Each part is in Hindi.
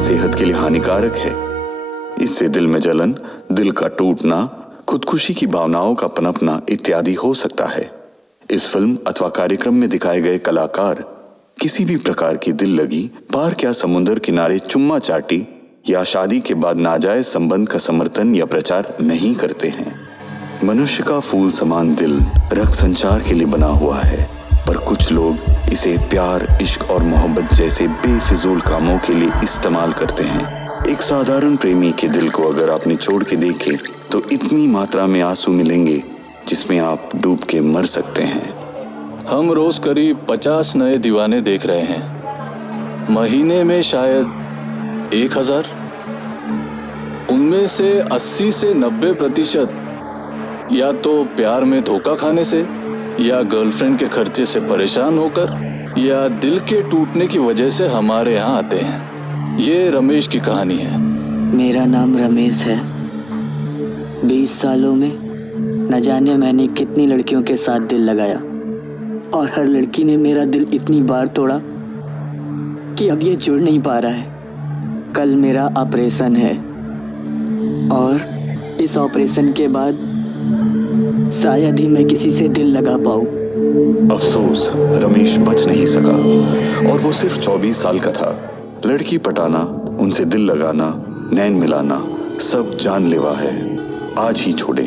सेहत के लिए हानिकारक है। इससे दिल में जलन, दिल का टूटना, खुदकुशी की भावनाओं का पनपना इत्यादि हो सकता है। इस फिल्म अथवा कार्यक्रम में दिखाए गए कलाकार किसी भी प्रकार की दिल लगी, पार्क या समुद्र किनारे चुम्मा चाटी या शादी के बाद नाजायज संबंध का समर्थन या प्रचार नहीं करते हैं। मनुष्य का फूल समान दिल रक्त संचार के लिए बना हुआ है, पर कुछ लोग इसे प्यार, इश्क और मोहब्बत जैसे बेफिजूल कामों के लिए इस्तेमाल करते हैं। एक साधारण प्रेमी के दिल को अगर आप निचोड़ के देखें तो इतनी मात्रा में आंसू मिलेंगे जिसमें आप डूब के मर सकते हैं। हम रोज करीब 50 नए दीवाने देख रहे हैं, महीने में शायद 1000। उनमें से 80 से 90% या तो प्यार में धोखा खाने से, या गर्लफ्रेंड के खर्चे से परेशान होकर, या दिल के टूटने की वजह से हमारे यहाँ आते हैं। ये रमेश की कहानी है। मेरा नाम रमेश है। 20 सालों में न जाने मैंने कितनी लड़कियों के साथ दिल लगाया, और हर लड़की ने मेरा दिल इतनी बार तोड़ा कि अब ये जुड़ नहीं पा रहा है। कल मेरा ऑपरेशन है और इस ऑपरेशन के बाद शायद ही मैं किसी से दिल लगा पाऊं। अफसोस, रमेश बच नहीं सका और वो सिर्फ 24 साल का था। लड़की पटाना, उनसे दिल लगाना, नैन मिलाना सब जानलेवा है। आज ही छोड़े।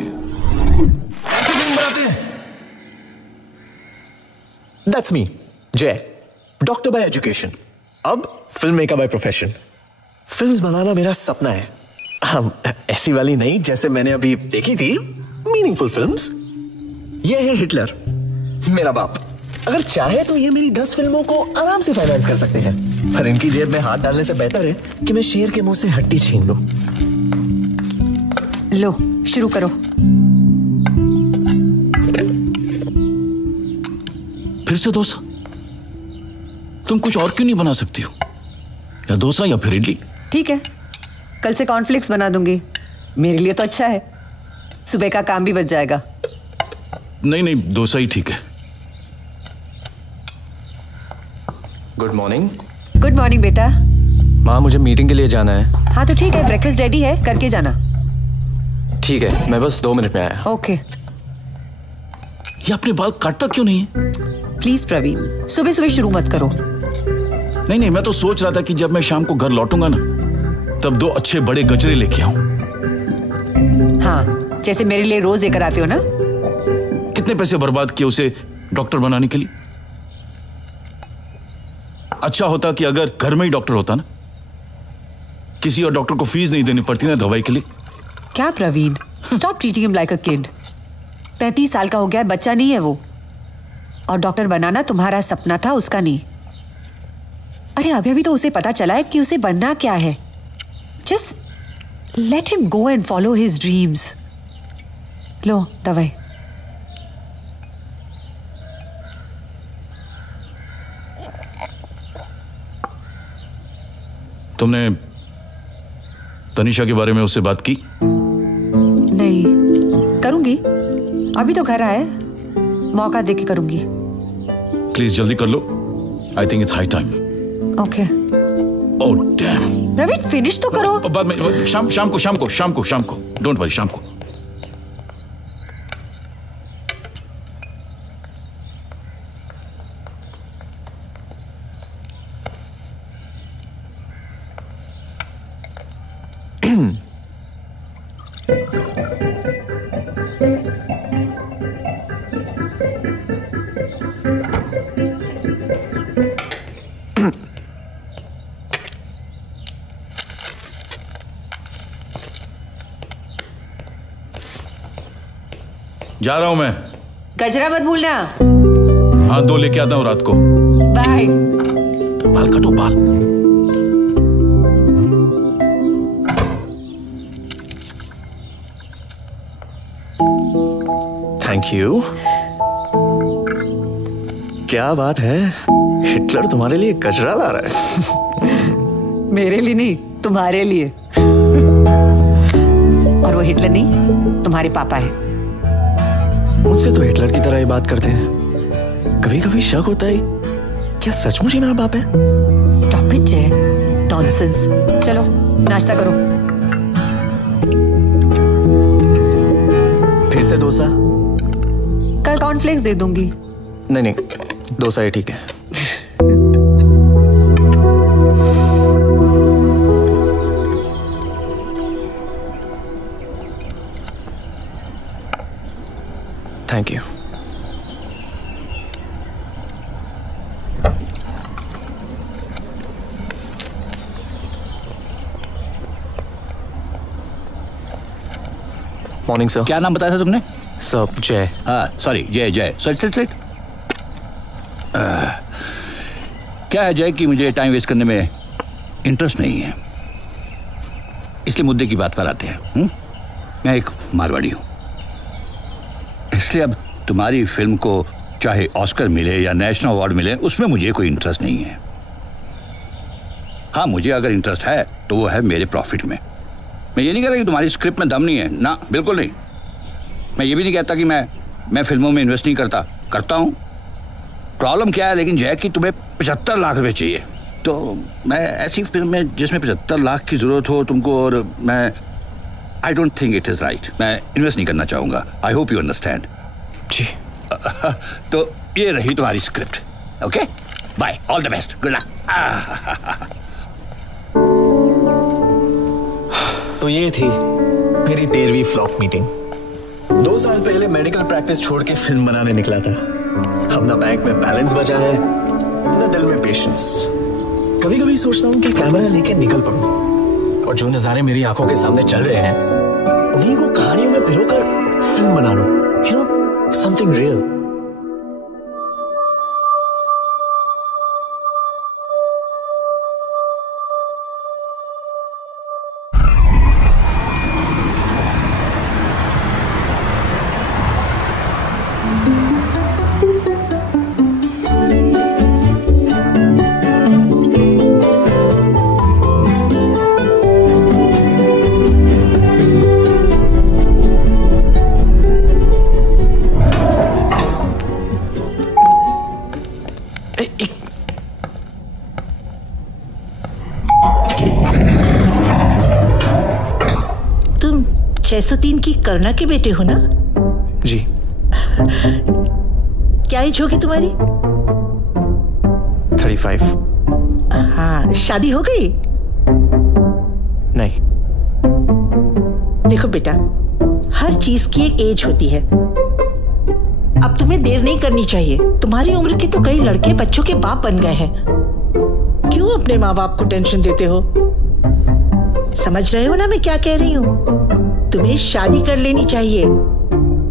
That's me, Jay, doctor by education, अब film maker by profession. Films बनाना मेरा सपना है। ऐसी वाली नहीं जैसे मैंने अभी देखी थी, मीनिंगफुल फिल्म्स। ये है हिटलर, मेरा बाप। अगर चाहे तो ये मेरी 10 फिल्मों को आराम से फाइनेंस कर सकते हैं, पर इनकी जेब में हाथ डालने से बेहतर है कि मैं शेर के मुंह से हड्डी छीन लूं। लो, शुरू करो। फिर से डोसा? तुम कुछ और क्यों नहीं बना सकती हो? या डोसा या फिर इडली? ठीक है, कल से कॉर्नफ्लेक्स बना दूंगी। मेरे लिए तो अच्छा है, सुबह का काम भी बच जाएगा। नहीं नहीं, डोसा ही ठीक है। Good morning. गुड मॉर्निंग बेटा। माँ मुझे मीटिंग के लिए जाना है। हाँ तो ठीक है, ब्रेकफास्ट रेडी है, करके जाना। ठीक है, मैं बस 2 मिनट में आया। ओके। ये अपने बाल काटता क्यों नहीं है? प्लीज प्रवीण, सुबह सुबह शुरू मत करो। नहीं, मैं तो सोच रहा था कि जब मैं शाम को घर लौटूंगा ना, तब 2 अच्छे बड़े गजरे लेके आऊं। हाँ, जैसे मेरे लिए रोज लेकर आते हो ना। कितने पैसे बर्बाद किए उसे डॉक्टर बनाने के लिए। अच्छा होता कि अगर घर में ही डॉक्टर होता ना, किसी और डॉक्टर को फीस नहीं देनी पड़ती ना दवाई के लिए। क्या Praveen, stop treating him like a kid. 35 साल का हो गया है, बच्चा नहीं है वो। और डॉक्टर बनाना तुम्हारा सपना था, उसका नहीं। अरे अभी तो उसे पता चला है कि उसे बनना क्या है। Just let him go and follow his dreams. लो दवाई। तुमने तनिषा के बारे में उससे बात की? नहीं, करूंगी। अभी तो घर आए, मौका देके करूंगी। प्लीज जल्दी कर लो। I think it's high time. Okay. Oh damn. Praveen finish तो करो। बाद में, शाम को। डोंट वरी, शाम को। जा रहा हूं मैं। गजरा मत भूलना। हाँ, 2 लेके आता हूं रात को। बाय। बाल काटो, बाल। Thank you. क्या बात है, हिटलर तुम्हारे लिए गजरा ला रहा है। मेरे लिए नहीं, तुम्हारे लिए। और वो हिटलर नहीं, तुम्हारे पापा है। मुझसे तो हिटलर की तरह ही बात करते हैं। कभी कभी शक होता है, क्या सचमुच ही मेरा बाप है? स्टॉप इट जय, नॉनसेंस। चलो नाश्ता करो। फिर से डोसा? कल कॉर्नफ्लेक्स दे दूंगी। नहीं, डोसा ही ठीक है। Thank you. Morning sir. क्या नाम बताया था तुमने? सर जय। हाँ सॉरी, जय। सिट। क्या है जय कि मुझे टाइम वेस्ट करने में इंटरेस्ट नहीं है, इसलिए मुद्दे की बात पर आते हैं। मैं एक मारवाड़ी हूं, इसलिए अब तुम्हारी फिल्म को चाहे ऑस्कर मिले या नेशनल अवार्ड मिले, उसमें मुझे कोई इंटरेस्ट नहीं है। हाँ, मुझे अगर इंटरेस्ट है तो वो है मेरे प्रॉफिट में। मैं ये नहीं कह रहा कि तुम्हारी स्क्रिप्ट में दम नहीं है, ना, बिल्कुल नहीं। मैं ये भी नहीं कहता कि मैं फिल्मों में इन्वेस्ट नहीं करता हूँ। प्रॉब्लम क्या है लेकिन जय कि तुम्हें 75 लाख रुपए चाहिए, तो मैं ऐसी फिल्म में जिसमें 75 लाख की जरूरत हो तुमको, और मैं I don't think it is right. मैं इन्वेस्ट नहीं करना चाहूंगा। I hope you understand. जी। तो ये रही तुम्हारी script. Okay, bye, all the best, good luck. तो ये थी मेरी 13वीं फ्लॉप मीटिंग। 2 साल पहले मेडिकल प्रैक्टिस छोड़ के फिल्म बनाने निकला था। अब ना बैंक में बैलेंस बचा है, ना दिल में पेशेंस। कभी कभी सोचता हूँ कि कैमरा लेके निकल पड़ूं और जो नजारे मेरी आंखों के सामने चल रहे हैं उन्हीं को कहानियों में पिरोकर फिल्म बना लूं। You know, something real. 603 की करुणा के बेटे हो ना? जी। क्या एज होगी तुम्हारी? 35। हाँ, शादी हो गई? नहीं। देखो बेटा, हर चीज की एक एज होती है। अब तुम्हें देर नहीं करनी चाहिए। तुम्हारी उम्र के तो कई लड़के बच्चों के बाप बन गए हैं। क्यों अपने माँ बाप को टेंशन देते हो? समझ रहे हो ना मैं क्या कह रही हूँ? तुम्हें शादी कर लेनी चाहिए।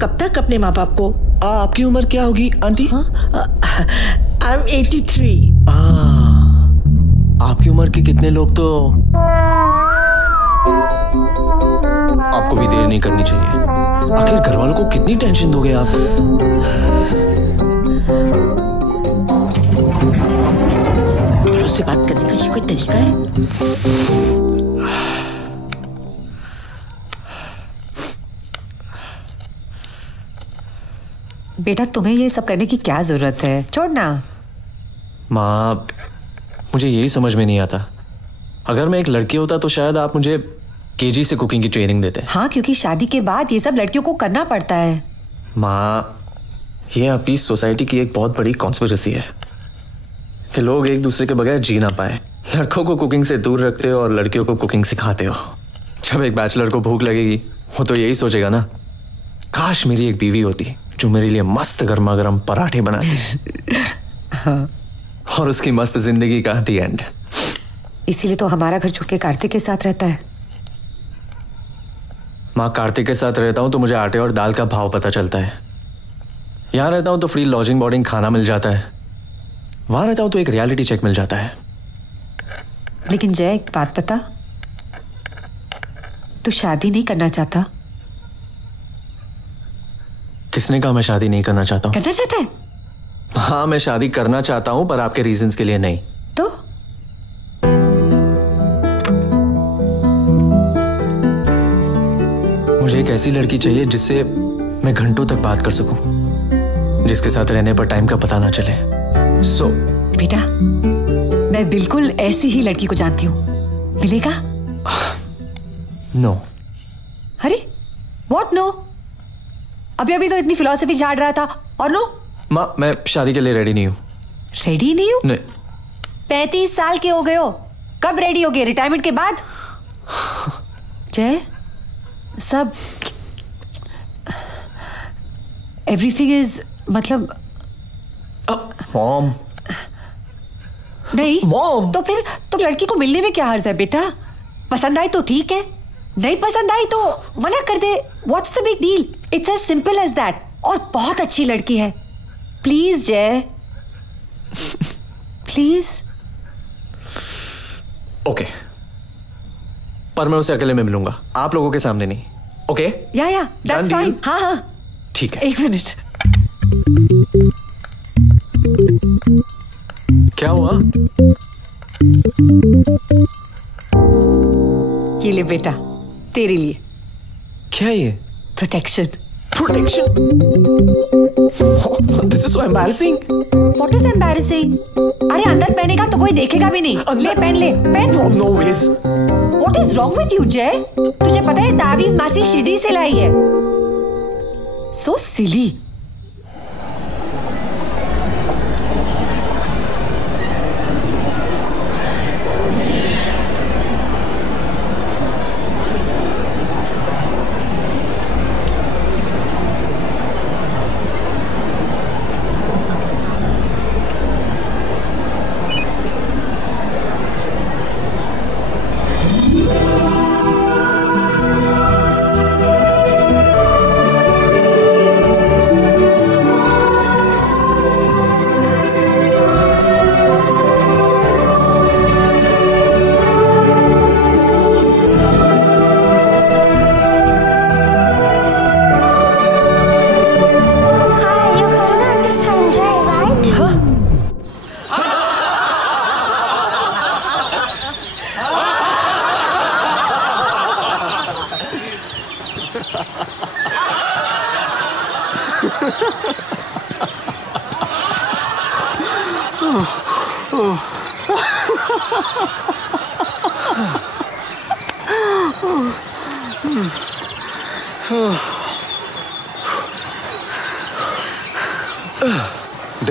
कब तक अपने माँ बाप को? आपकी उम्र क्या होगी आंटी? I'm 83। आपकी उम्र के कितने लोग तो आपको भी देर नहीं करनी चाहिए। आखिर घर वालों को कितनी टेंशन दोगे आप? बड़ों से बात करने का ये कोई तरीका है? बेटा तुम्हें ये सब करने की क्या जरूरत है? छोड़ना। माँ, मुझे यही समझ में नहीं आता। अगर मैं एक लड़की होता तो शायद आप मुझे केजी से कुकिंग की ट्रेनिंग देते। हाँ, क्योंकि शादी के बाद ये सब लड़कियों को करना पड़ता है। माँ, ये आपकी सोसाइटी की एक बहुत बड़ी कॉन्स्पिरेसी है कि लोग एक दूसरे के बगैर जी ना पाए। लड़कों को कुकिंग से दूर रखते हो और लड़कियों को कुकिंग सिखाते हो। जब एक बैचलर को भूख लगेगी वो तो यही सोचेगा ना, काश मेरी एक बीवी होती जो मेरे लिए मस्त गर्मा गर्म पराठे बनाती। हाँ। और उसकी मस्त जिंदगी का दी एंड। इसीलिए तो हमारा घर छोड़ के कार्तिक के साथ रहता है। माँ, कार्तिक के साथ रहता हूँ तो मुझे आटे और दाल का भाव पता चलता है। यहाँ रहता हूँ तो फ्री लॉजिंग बोर्डिंग खाना मिल जाता है। वहां रहता हूँ तो एक रियलिटी चेक मिल जाता है। लेकिन जय, एक बात बता, तू शादी नहीं करना चाहता? किसने कहा मैं शादी नहीं करना चाहता हूँ? करना चाहता है? हाँ, मैं शादी करना चाहता हूँ, पर आपके रीजंस के लिए नहीं। तो मुझे एक ऐसी लड़की चाहिए जिससे मैं घंटों तक बात कर सकूं, जिसके साथ रहने पर टाइम का पता ना चले। बेटा, मैं बिल्कुल ऐसी ही लड़की को जानती हूँ। मिलेगा? नो। अरे व्हाट नो? अभी अभी तो इतनी फिलॉसफी झाड़ रहा था और नो? माँ, मैं शादी के लिए रेडी नहीं हूँ। रेडी नहीं हूँ? नहीं। 35 साल के हो गए हो, कब रेडी होगे? रिटायरमेंट के बाद? जय, सब एवरीथिंग इज मतलब मॉम। नहीं मॉम, तो फिर तो लड़की को मिलने में क्या हर्ज है बेटा? पसंद आई तो ठीक है, नहीं पसंद आई तो मना कर दे। What's the big deal? It's as simple as that. और बहुत अच्छी लड़की है। प्लीज जय, प्लीज। ओके, पर मैं उसे अकेले में मिलूंगा, आप लोगों के सामने नहीं। ओके? या दैट्स फाइन। हाँ हाँ ठीक है। एक मिनट। क्या हुआ? ये ले बेटा, तेरे लिए। क्या ये? Protection. Protection? Oh, this is so embarrassing. What is embarrassing? अरे अंदर पहनेगा तो कोई देखेगा भी नहीं। ले पहन ले, पहन। No, no ways. What is wrong with you, जय? तुझे पता है तावीज मासी शिरडी से लाई है। So silly.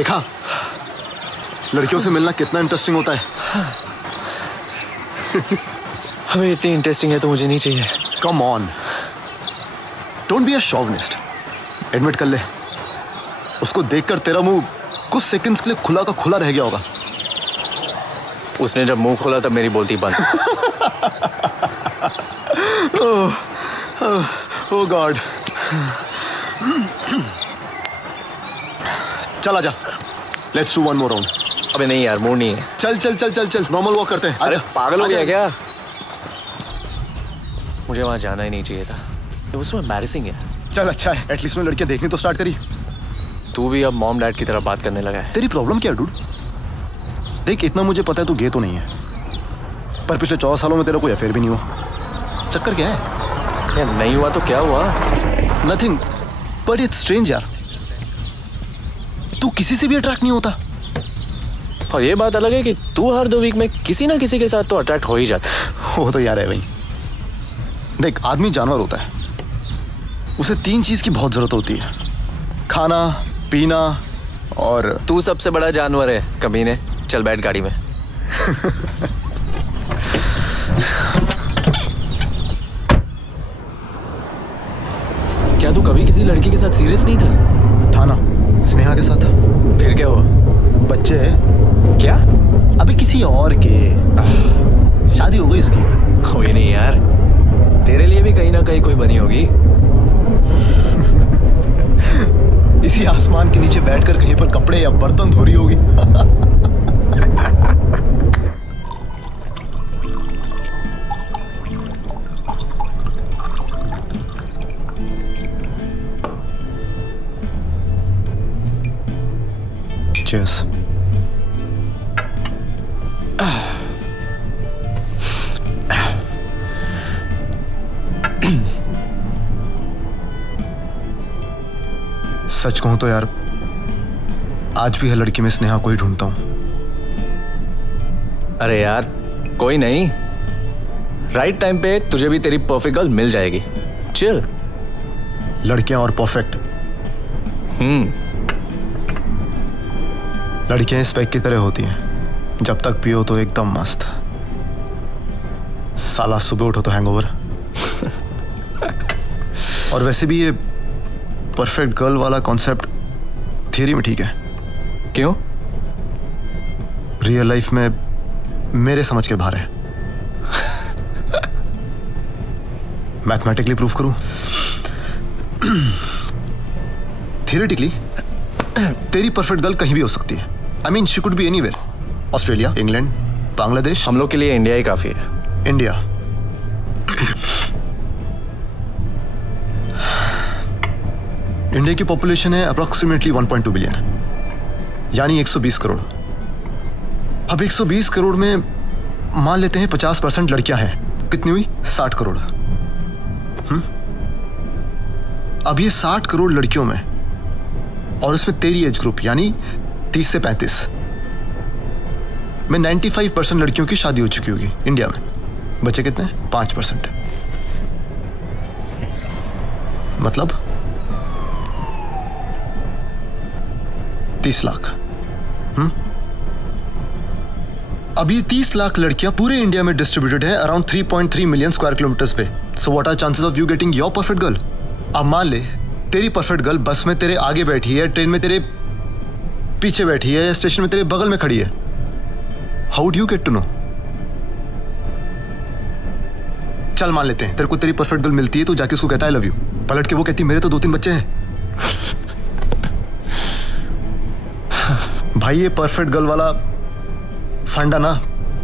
देखा लड़कियों से मिलना कितना इंटरेस्टिंग होता है। हमें इतनी इंटरेस्टिंग है तो मुझे नहीं चाहिए। Come on, don't be a chauvinist. Admit कर ले, उसको देखकर तेरा मुंह कुछ सेकंड्स के लिए खुला का खुला रह गया होगा। उसने जब मुंह खोला तब मेरी बोलती बंद। ओह गॉड। चल आजा, let's do one more round. अबे नहीं यार, मूड नहीं है। चल चल चल चल चल, नॉर्मल वॉक करते हैं। अरे पागल हो गया क्या? मुझे वहां जाना ही नहीं चाहिए था, वो so embarrassing है। चल अच्छा है, एटलीस्ट ने लड़कियां देखनी तो स्टार्ट करी। तू भी अब मॉम डैड की तरह बात करने लगा है। तेरी प्रॉब्लम क्या है डूड? देख इतना मुझे पता है तू गे तो नहीं है, पर पिछले 14 सालों में तेरा कोई अफेयर भी नहीं हुआ। चक्कर क्या है? यार नहीं हुआ तो क्या हुआ? नथिंग, बट इट्स स्ट्रेंज यार, तू किसी से भी अट्रैक्ट नहीं होता। और ये बात अलग है कि तू हर 2 वीक में किसी ना किसी के साथ तो अट्रैक्ट हो ही जाता है। वो तो यार है भाई। देख आदमी जानवर होता है, उसे 3 चीज की बहुत जरूरत होती है, खाना, पीना और तू सबसे बड़ा जानवर है कमीने। चल बैठ गाड़ी में। क्या तू कभी किसी लड़की के साथ सीरियस नहीं था? था ना, स्नेहा के साथ। फिर क्या हुआ? बच्चे। क्या? अभी किसी और के शादी हो गई इसकी। कोई नहीं यार, तेरे लिए भी कहीं ना कहीं कोई बनी होगी। इसी आसमान के नीचे बैठकर कहीं पर कपड़े या बर्तन धो रही होगी। Cheers. सच कहूं तो यार, आज भी हर लड़की में स्नेहा को ही ढूंढता हूं। अरे यार कोई नहीं, राइट टाइम पे तुझे भी तेरी परफेक्ट गर्ल मिल जाएगी। चिल। लड़कियां और परफेक्ट, लड़कियां स्पेक की तरह होती हैं, जब तक पियो तो एकदम मस्त, साला सुबह उठो तो हैंगओवर। और वैसे भी ये परफेक्ट गर्ल वाला कॉन्सेप्ट थियरी में ठीक है। क्यों? रियल लाइफ में मेरे समझ के बाहर है। मैथमेटिकली प्रूफ करूं? थियरेटिकली तेरी परफेक्ट गर्ल कहीं भी हो सकती है। I mean she could be anywhere, Australia, England, Bangladesh. हम लोग के लिए इंडिया ही काफी है। इंडिया। इंडिया की पॉपुलेशन है अप्रोक्सीमेटली 1.2 बिलियन, यानी 120 करोड़। अब 120 करोड़ में मान लेते हैं 50% लड़कियां हैं, कितनी हुई? 60 करोड़। अब ये 60 करोड़ लड़कियों में, और इसमें तेरी एज ग्रुप यानी 30 से 35 में 95% लड़कियों की शादी हो चुकी होगी इंडिया में। बचे कितने? 5%। मतलब 30 लाख। अब ये 30 लाख लड़कियां पूरे इंडिया में डिस्ट्रीब्यूटेड है अराउंड 3.3 मिलियन स्क्वायर किलोमीटर्स पे। So what are chances of you getting your perfect girl? अब मान ले तेरी परफेक्ट गर्ल बस में तेरे आगे बैठी है, ट्रेन में तेरे पीछे बैठी है, या स्टेशन में तेरे बगल में खड़ी है। How do you get to know? चल मान लेते हैं तेरे को तेरी परफेक्ट गर्ल मिलती है, तो जाके उसको कहता है आई लव यू, पलट के वो कहती मेरे तो 2-3 बच्चे हैं। भाई ये परफेक्ट गर्ल वाला फंडा ना,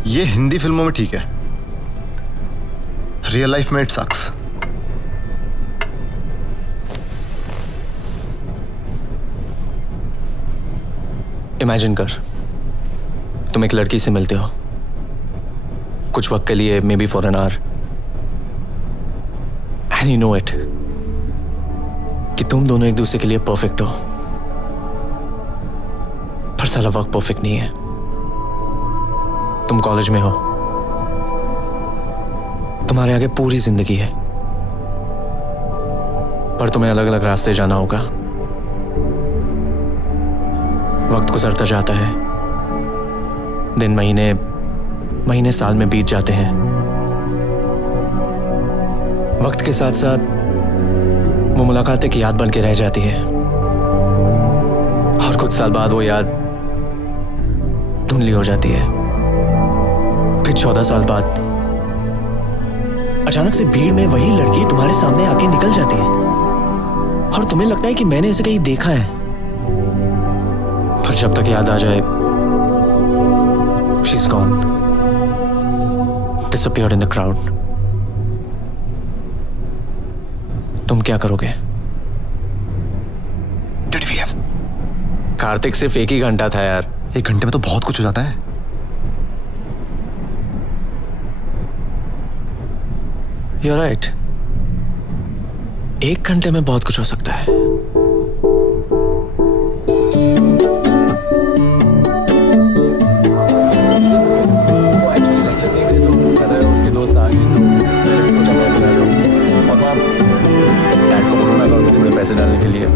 ये हिंदी फिल्मों में ठीक है, रियल लाइफ में इट सक्स। इमेजिन कर, तुम एक लड़की से मिलते हो कुछ वक्त के लिए, may be for an hour, and you know it कि तुम दोनों एक दूसरे के लिए परफेक्ट हो, पर साला वक्त परफेक्ट नहीं है। तुम कॉलेज में हो, तुम्हारे आगे पूरी जिंदगी है, पर तुम्हें अलग अलग रास्ते जाना होगा। वक्त गुजरता जाता है, दिन महीने महीने साल में बीत जाते हैं। वक्त के साथ साथ वो मुलाकात एक याद बन के रह जाती है, और कुछ साल बाद वो याद धुंधली हो जाती है। फिर 14 साल बाद अचानक से भीड़ में वही लड़की तुम्हारे सामने आके निकल जाती है, और तुम्हें लगता है कि मैंने इसे कहीं देखा है। पर जब तक याद आ जाए, she's gone, disappeared in the crowd. तुम क्या करोगे? Did we have? कार्तिक सिर्फ 1 ही घंटा था यार। 1 घंटे में तो बहुत कुछ हो जाता है। You're right. 1 घंटे में बहुत कुछ हो सकता है। उसके दोस्त आ गए तो मैंने सोचा मैं बुला लूं, और माँ डैड को बोलो ना करो थोड़े पैसे डालने के लिए,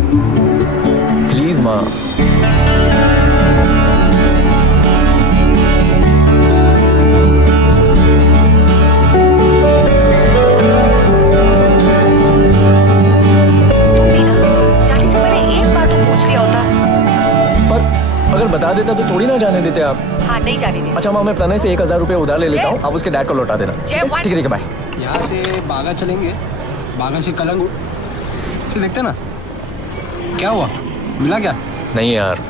प्लीज माँ। अगर बता देता तो थोड़ी ना जाने देते आप। हाँ, नहीं जाने देते। अच्छा माँ, मैं प्रणय से 1000 रुपए उधार ले लेता हूँ, आप उसके डैड को लौटा देना। ठीक है बाय। यहाँ से बागा चलेंगे, बागा से कलंग, फिर देखते ना क्या हुआ, मिला क्या? नहीं यार,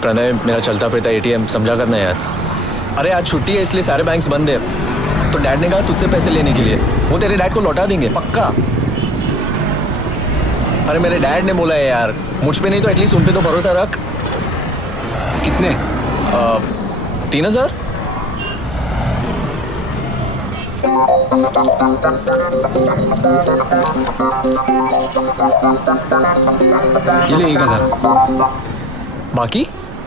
प्रणय मेरा चलता फिरता ATM समझा करना यार। अरे आज छुट्टी है इसलिए सारे बैंक्स बंद है, तो डैड ने कहा तुझसे पैसे लेने के लिए, वो तेरे डैड को लौटा देंगे पक्का। अरे मेरे डैड ने बोला है यार, मुझ पे नहीं तो एटलीस्ट उन पे तो भरोसा रख। कितने? 3000। ये ले 1000।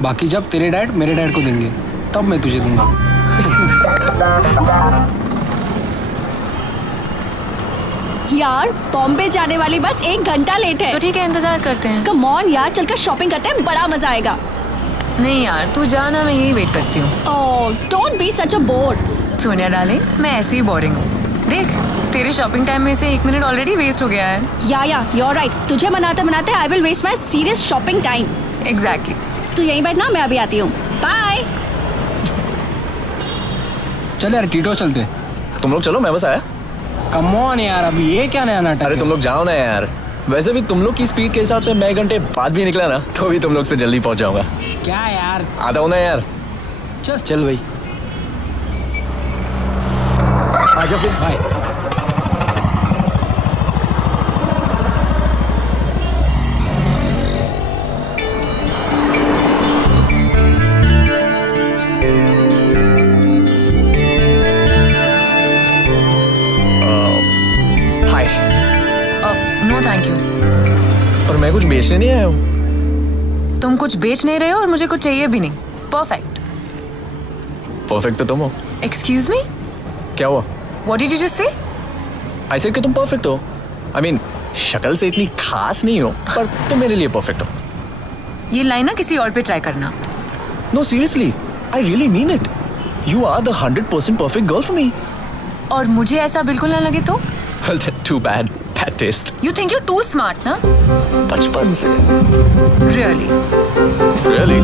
बाकी जब तेरे डैड मेरे डैड को देंगे तब मैं तुझे दूंगा। यार बॉम्बे जाने वाली बस 1 घंटा लेट है। तो ठीक है, इंतजार करते हैं। कम ऑन यार, चलकर शॉपिंग करते हैं, बड़ा मजा आएगा। नहीं यार, तू जाना, मैं यही वेट करती हूँ। Oh, don't be such a bore. Sonia darling, मैं ऐसे ही बोरिंग हूँ। देख, तेरे शॉपिंग टाइम में से 1 मिनट ऑलरेडी वेस्ट हो गया है। या यू आर राइट। तुझे मनाते मनाते I will waste my serious shopping time. Exactly. तू यहीं बैठना, मैं अभी आती हूँ। बाय। चल यार टीटो चलते। तुम लोग चलो, मैं बस आया। कम ऑन यार, अभी ये क्या नया नाटक? अरे तुम लोग जाओ ना यार, वैसे भी तुम लोग की स्पीड के हिसाब से मैं 1 घंटे बाद भी निकला ना तो भी तुम लोग से जल्दी पहुंच जाऊंगा। क्या यार, आता हूँ ना यार। चल भाई, आजा फिर। बाय। No thank you. और मैं कुछ बेचने नहीं आया हूँ। तुम कुछ बेच नहीं रहे हो और मुझे कुछ चाहिए भी नहीं। परफेक्ट। परफेक्ट तो तुम हो। एक्सक्यूज मी, क्या हुआ? What did you just say? I said कि तुम परफेक्ट हो। आई मीन शक्ल से इतनी खास नहीं हो, पर तुम मेरे लिए परफेक्ट हो। ये लाइन ना किसी और पे ट्राई करना। No seriously, I really mean it. You are the 100% perfect girl for me. और मुझे ऐसा बिल्कुल ना लगे तो? Well, that's too bad. Bad taste. You think you're too smart, ना? बचपन से। Really? Really?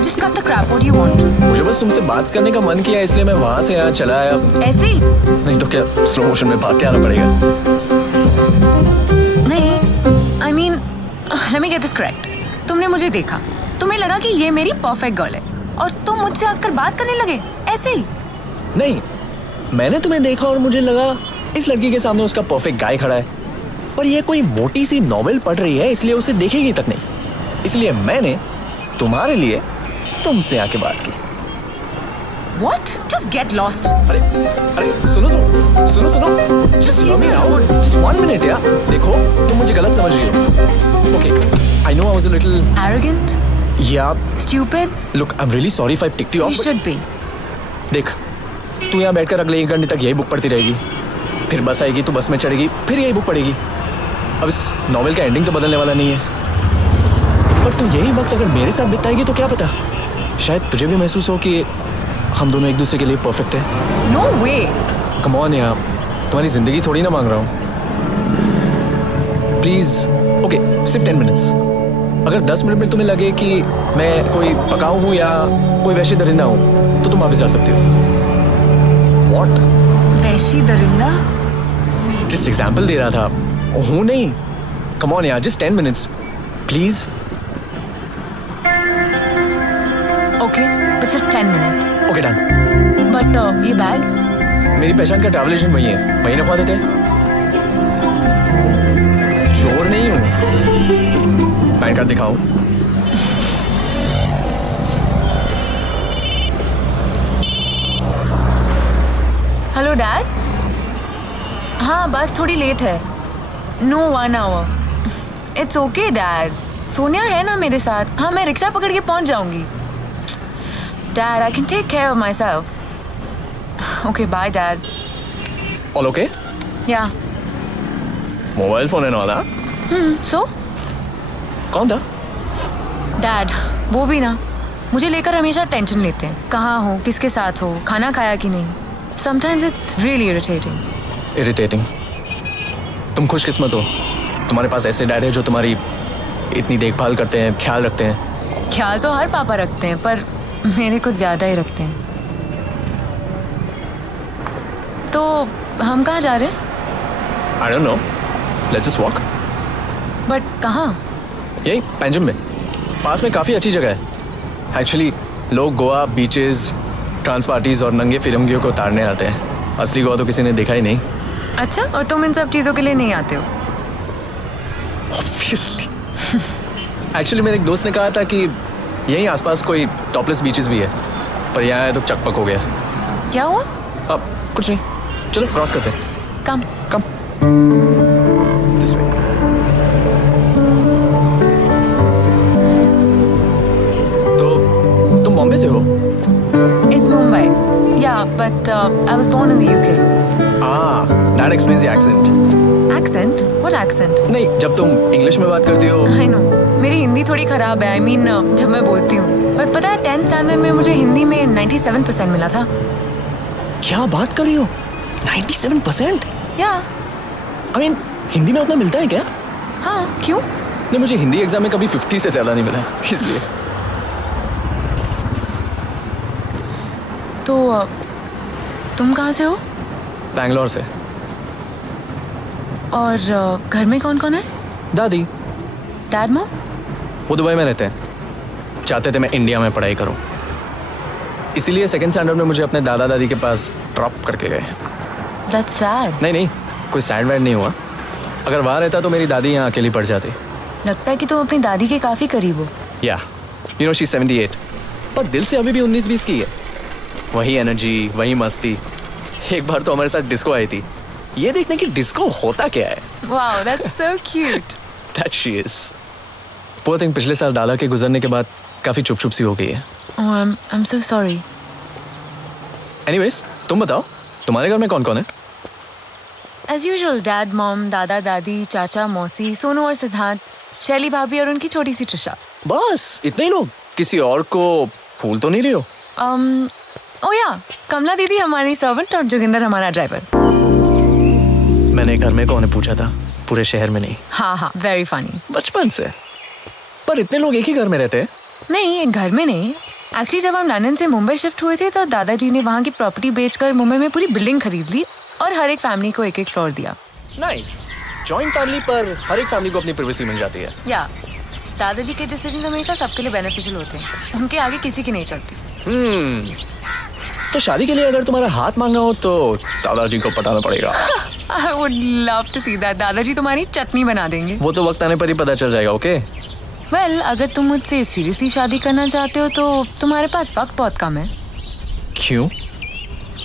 Just cut the crap. What do you want? मुझे बस तुमसे बात करने का मन किया, इसलिए मैं वहाँ से यहाँ चला आया। ऐसे ही? नहीं तो क्या स्लो मोशन में भाग के आना पड़ेगा? नहीं, I mean, let me get this correct. तुमने मुझे देखा, तुम्हें लगा कि ये मेरी परफेक्ट गर्ल है, और तुम मुझसे आकर बात करने लगे ऐसे ही? नहीं, मैंने तुम्हें देखा और मुझे लगा इस लड़की के सामने उसका परफेक्ट गाय खड़ा है, पर ये कोई मोटी सी नॉवेल पढ़ रही है इसलिए उसे देखेगी तक नहीं। इसलिए मैंने तुम्हारे लिए तुमसे आके बात की। What? Just get lost. अरे सुनो तो, सुनो। Just hear me out. Just 1 minute यार। देखो, तुम मुझे गलत समझ रही हो। Okay, I know I was a little arrogant. Yeah. Stupid. Look, I'm really sorry if I ticked you off. You should be. देख, तू यहाँ बैठकर अगले 1 घंटे तक यही बुक पढ़ती रहेगी, फिर बस आएगी तो बस में चढ़ेगी, फिर यही बुक पढ़ेगी। अब इस नॉवेल का एंडिंग तो बदलने वाला नहीं है। पर तुम यही वक्त अगर मेरे साथ बिताएगी तो क्या पता, शायद तुझे भी महसूस हो कि हम दोनों एक दूसरे के लिए परफेक्ट है। No way. कम ऑन यार, तुम्हारी जिंदगी थोड़ी ना मांग रहा हूँ। प्लीज ओके, सिर्फ 10 मिनट्स। अगर 10 मिनट में तुम्हें लगे कि मैं कोई पकाऊ हूँ या कोई वैशी दरिंदा हूँ तो तुम वापस जा सकते हो। What? वैशी दरिंदा? जस्ट एग्जाम्पल दे रहा था, हूँ नहीं। कम ऑन यार, just 10 minutes please. Okay, but सिर्फ 10 मिनट्स। Okay done. बट ये बैग? मेरी पहचान का ट्रैवल एजेंट वही है, वही रखवा देते हैं। चोर नहीं हूँ। पैन कार्ड दिखाओ। Hello dad. हाँ बस थोड़ी लेट है। No 1 hour. It's okay dad, Sonia है ना मेरे साथ। हाँ मैं रिक्शा पकड़ के पहुंच जाऊंगी। Dad I can take care of myself. Okay bye dad. All okay? Yeah. Mobile phone है ना वाला? सो? कौन था? डैड, वो भी ना मुझे लेकर हमेशा टेंशन लेते हैं। कहाँ हो, किसके साथ हो, खाना खाया कि नहीं। Sometimes it's really irritating. Irritating? तुम खुशकिस्मत हो, तुम्हारे पास ऐसे डैड है जो तुम्हारी इतनी देखभाल करते हैं, ख्याल रखते हैं। ख्याल तो हर पापा रखते हैं, पर मेरे कुछ ज्यादा ही रखते हैं। तो हम कहाँ जा रहे हैं? I don't know. Let's just walk. But कहाँ? यही पैंजम में, पास में काफ़ी अच्छी जगह है। एक्चुअली लोग गोवा बीचेस, ट्रांस पार्टीज और नंगे फिरंगियों को उतारने आते हैं। असली गोवा तो किसी ने देखा ही नहीं। अच्छा, और तुम इन सब चीज़ों के लिए नहीं आते हो? Obviously. एक्चुअली मेरे एक दोस्त ने कहा था कि यहीं आसपास कोई टॉपलेस बीचेस भी है, पर यहाँ आया तो चकपक हो गया। क्या हुआ? अब कुछ नहीं, चलो क्रॉस करते हैं। कम कम। This way. तो तुम बॉम्बे से हो? It's Mumbai. Yeah, but I was born in the UK. Ah, that explains the accent. Accent? What accent? नहीं, जब तुम इंग्लिश में बात करती हो। I know. मेरी हिंदी थोड़ी खराब है। I mean, जब मैं बोलती हूँ। पर पता है 10th स्टैंडर्ड में मुझे हिंदी में 97% मिला था। क्या बात कर रही हो? 97%? Yeah. I mean, हिंदी में उतना मिलता है क्या? हाँ, क्यों? नहीं, मुझे हिंदी एग्जाम में कभी 50 से ज्यादा नहीं मिला, इसलिए। तो तुम कहाँ से हो? बैंगलोर से। और घर में कौन कौन है? दादी। Dad mom? वो दुबई में रहते हैं। चाहते थे मैं इंडिया में पढ़ाई करूं, इसीलिए सेकंड स्टैंडर्ड में मुझे अपने दादा दादी के पास ड्रॉप करके गए। That's sad. नहीं, कोई सैड वैड नहीं हुआ। अगर वहाँ रहता तो मेरी दादी यहाँ अकेली पड़ जाती। लगता है कि तुम अपनी दादी के काफी करीब हो। या, यू नो शी 78, पर दिल से अभी भी 19-20 की है। वही एनर्जी, वही मस्ती। एक बार तो हमारे साथ डिस्को आई थी, ये देखने की डिस्को होता क्या है। Wow, that's so cute. That she is. Poor thing, पिछले साल दादा के गुजरने के बाद काफी चुप सी हो गई है। Oh, I'm so sorry. Anyways, तुम बताओ, तुम्हारे घर में कौन कौन है? As usual, dad, mom, दादा दादी, चाचा, मौसी, सोनू और सिद्धार्थ, शैली भाभी और उनकी छोटी सी ट्रिशा। बस इतने ही लोग? किसी और को भूल तो नहीं रही हो? ओ या, कमला दीदी हमारी सर्वेंट और जोगिंदर हमारा ड्राइवर। मैंने घर में कौन पूछा था, पूरे शहर में नहीं। हाँ, वेरी फनी। बचपन से। पर इतने लोग एक ही घर में रहते हैं? नहीं, एक घर में नहीं। एक्चुअली जब हम लंदन से मुंबई शिफ्ट हुए थे तो दादाजी ने वहाँ की प्रॉपर्टी बेचकर मुंबई में पूरी बिल्डिंग खरीद ली और हर एक फैमिली को एक फ्लोर दिया। नाइस। जॉइंट फैमिली पर हर एक फैमिली को अपनी प्राइवेसी मिल जाती है। या, दादाजी के डिसीजन हमेशा सबके लिए बेनिफिशियल होते हैं, उनके आगे किसी की नहीं चलती। तो शादी के लिए अगर तुम्हारा हाथ मांगना हो तो दादाजी को पटाना पड़ेगा। I would love to see that. दादाजी तुम्हारी चटनी बना देंगे। वो तो वक्त आने पर ही पता चल जाएगा। ओके? Well, अगर तुम मुझसे सीरियसली शादी करना चाहते हो तो तुम्हारे पास वक्त बहुत कम है। क्यों?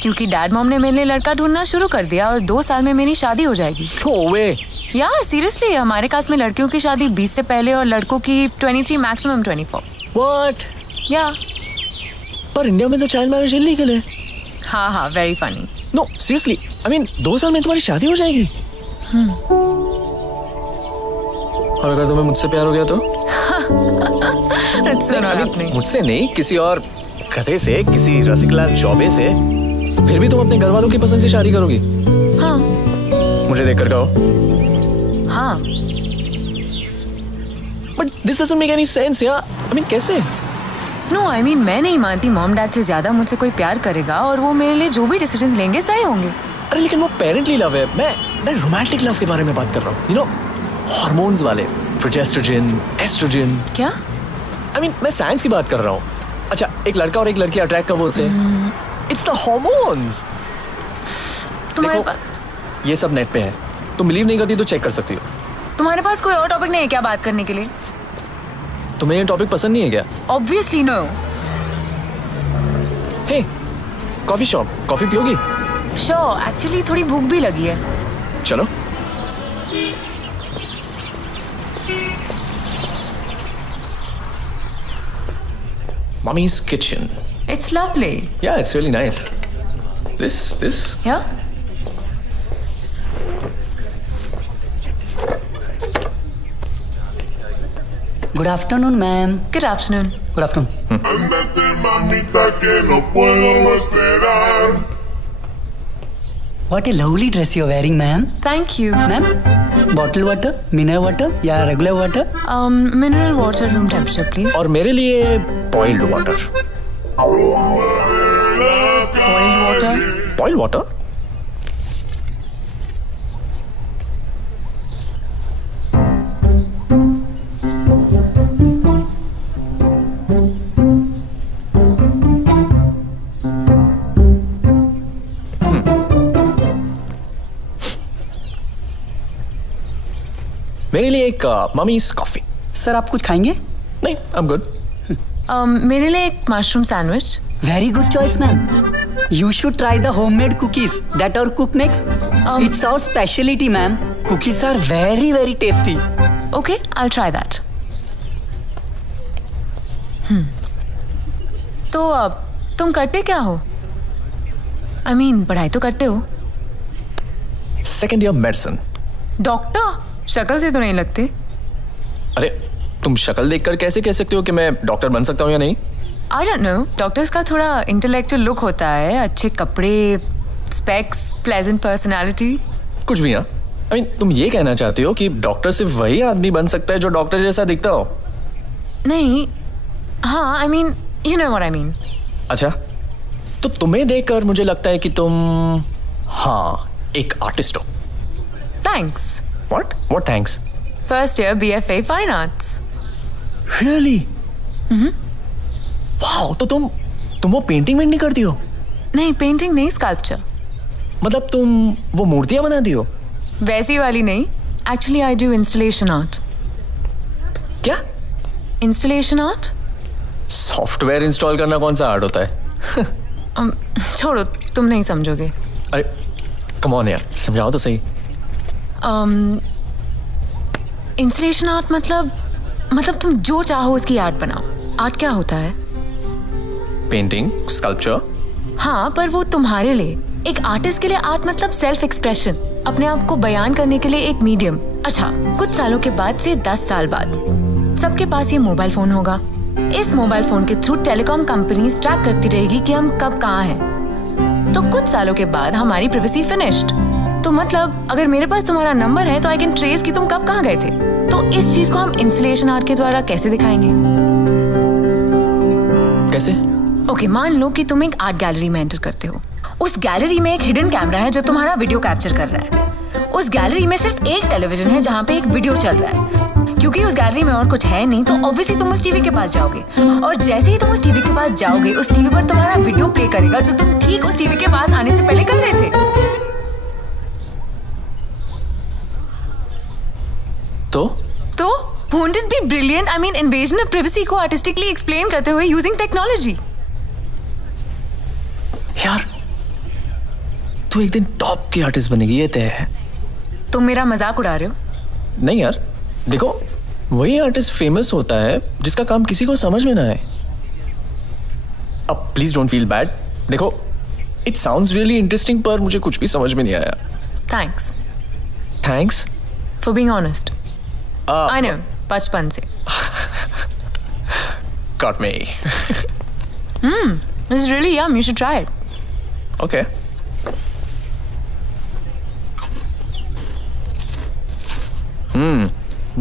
क्योंकि डैड मॉम ने मेरे लिए लड़का ढूंढना शुरू कर दिया और 2 साल में मेरी शादी हो जाएगी। No way. या सीरियसली, हमारे कास्ट में लड़कियों की शादी 20 से पहले और लड़कों की 23 मैक्सिमम 24। What? या। पर इंडिया में तो चाइल्ड मैरिज इलीगल है। हाँ, very funny. No seriously, I mean 2 साल में तुम्हारी शादी हो जाएगी। और अगर तुम्हें मुझसे प्यार हो गया तो? मुझसे नहीं, किसी और गधे से, किसी रसिकलाल चौबे से। फिर भी तुम अपने घर वालों की पसंद से शादी करोगी? हाँ। मुझे देखकर कहो। हाँ। But this doesn't make any sense यार। I mean कैसे? No, I mean मैं नहीं मानती मॉम डैड से ज्यादा मुझसे कोई प्यार करेगा और वो मेरे लिए जो भी डिसीजंस लेंगे सही होंगे। अरे लेकिन वो पेरेंटली लव है, मैं रोमांटिक लव के बारे में बात कर रहा हूँ। You know, हार्मोन्स वाले, प्रोजेस्ट्रोजन, एस्ट्रोजन। क्या? I mean मैं साइंस की बात कर रहा हूँ। अच्छा, एक लड़का और एक लड़की अट्रैक्ट कब होते हैं? It's the hormones। तुम्हारे ये सब नेट पे है, तुम बिलीव नहीं करती तो चेक कर सकती हो। तुम्हारे पास कोई और टॉपिक नहीं है क्या बात करने के लिए? तुम्हें ये टॉपिक पसंद नहीं है क्या? Obviously no। Hey, coffee shop, coffee पियोगी? Sure, actually थोड़ी भूख भी लगी है। चलो। Mommy's kitchen. It's lovely. Yeah, it's really nice. This? Yeah. Good afternoon, ma'am. Good afternoon. Good afternoon. Ándate, mamita, que no puedo esperar. What a lovely dress you're wearing, ma'am. Thank you. Ma'am, bottle water, mineral water या regular water? Mineral water, room temperature, please. और मेरे लिए boiled water. Boiled water. Boiled water? मेरे लिए एक मम्मीज कॉफी। सर आप कुछ खाएंगे? नहीं, आई एम गुड। मेरे लिए एक mushroom sandwich. Very good choice, ma'am. You should try the homemade cookies that our cook makes. It's our specialty, ma'am. Cookies are very, very tasty. Okay, I'll try that. तो अब तुम करते क्या हो? I mean, पढ़ाई तो करते हो? Second year medicine. डॉक्टर? शक्ल से तो नहीं लगते। अरे तुम शक्ल देखकर कैसे कह सकते हो कि मैं डॉक्टर बन सकता हूँ या नहीं? I don't know. डॉक्टर्स का थोड़ा इंटेलेक्चुअल लुक होता है, अच्छे कपड़े, स्पेक्स, प्लेजेंट पर्सनालिटी। कुछ भी हाँ। I mean, तुम ये कहना चाहती हो कि डॉक्टर सिर्फ वही आदमी बन सकता है जो डॉक्टर जैसा दिखता हो? नहीं, हाँ, I mean, you know what I mean. अच्छा, तो तुम्हें देखकर मुझे लगता है कि तुम हाँ एक आर्टिस्ट हो। Thanks. What thanks? First year BFA Fine Arts. Really? Wow, तो तुम वो पेंटिंग में नहीं करती हो? नहीं, पेंटिंग नहीं, स्कल्पचर। मतलब तुम वो मूर्तियां बनाती हो? वैसी वाली नहीं, actually I do installation art. क्या? Installation art? सॉफ्टवेयर इंस्टॉल करना कौन सा आर्ट होता है? छोड़ो, तुम नहीं समझोगे। अरे कम ऑन यार, समझाओ तो सही। इंस्टॉलेशन आर्ट मतलब तुम जो चाहो उसकी आर्ट बनाओ। आर्ट क्या होता है? Painting, sculpture. हाँ, पर वो तुम्हारे लिए। एक आर्टिस्ट के लिए आर्ट मतलब सेल्फ एक्सप्रेशन, अपने आप को बयान करने के लिए एक मीडियम। अच्छा, कुछ सालों के बाद से 10 साल बाद सबके पास ये मोबाइल फोन होगा। इस मोबाइल फोन के थ्रू टेलीकॉम कंपनीज ट्रैक करती रहेगी कि हम कब कहाँ हैं। तो कुछ सालों के बाद हमारी प्राइवेसी फिनिश्ड। तो मतलब अगर मेरे पास तुम्हारा नंबर है तो आई कैन ट्रेस कि तुम कब कहाँ गए थे। तो इस चीज को हम इंस्टॉलेशन आर्ट के द्वारा कैसे दिखाएंगे? कैसे? ओके, मान लो कि तुम एक आर्ट गैलरी में एंटर करते हो। उस गैलरी में एक हिडन कैमरा है जो तुम्हारा वीडियो कैप्चर कर रहा है। उस गैलरी में सिर्फ एक टेलीविजन है जहाँ पे एक वीडियो चल रहा है। क्योंकि उस गैलरी में और कुछ है नहीं, तो ऑब्वियसली तुम उस टीवी के पास जाओगे, और जैसे ही तुम उस टीवी के पास जाओगे, उस टीवी पर तुम्हारा वीडियो प्ले करेगा जो तुम ठीक उस टीवी के पास आने से पहले कर रहे थे। तो won't it be brilliant? I mean, invasion of privacy को artistically explain करते हुए using technology. यार, तू एक दिन टॉप की आर्टिस्ट बनेगी, ये तय है। तुम मेरा मजाक उड़ा रहे हो? नहीं यार, देखो वही आर्टिस्ट फेमस होता है जिसका काम किसी को समझ में ना आए। अब प्लीज डोंट फील बैड। देखो, इट साउंड्स रियली इंटरेस्टिंग, पर मुझे कुछ भी समझ में नहीं आया। Thanks. Thanks for being honest. I know, बचपन से। Got me. This is really yum. You should try it. Okay.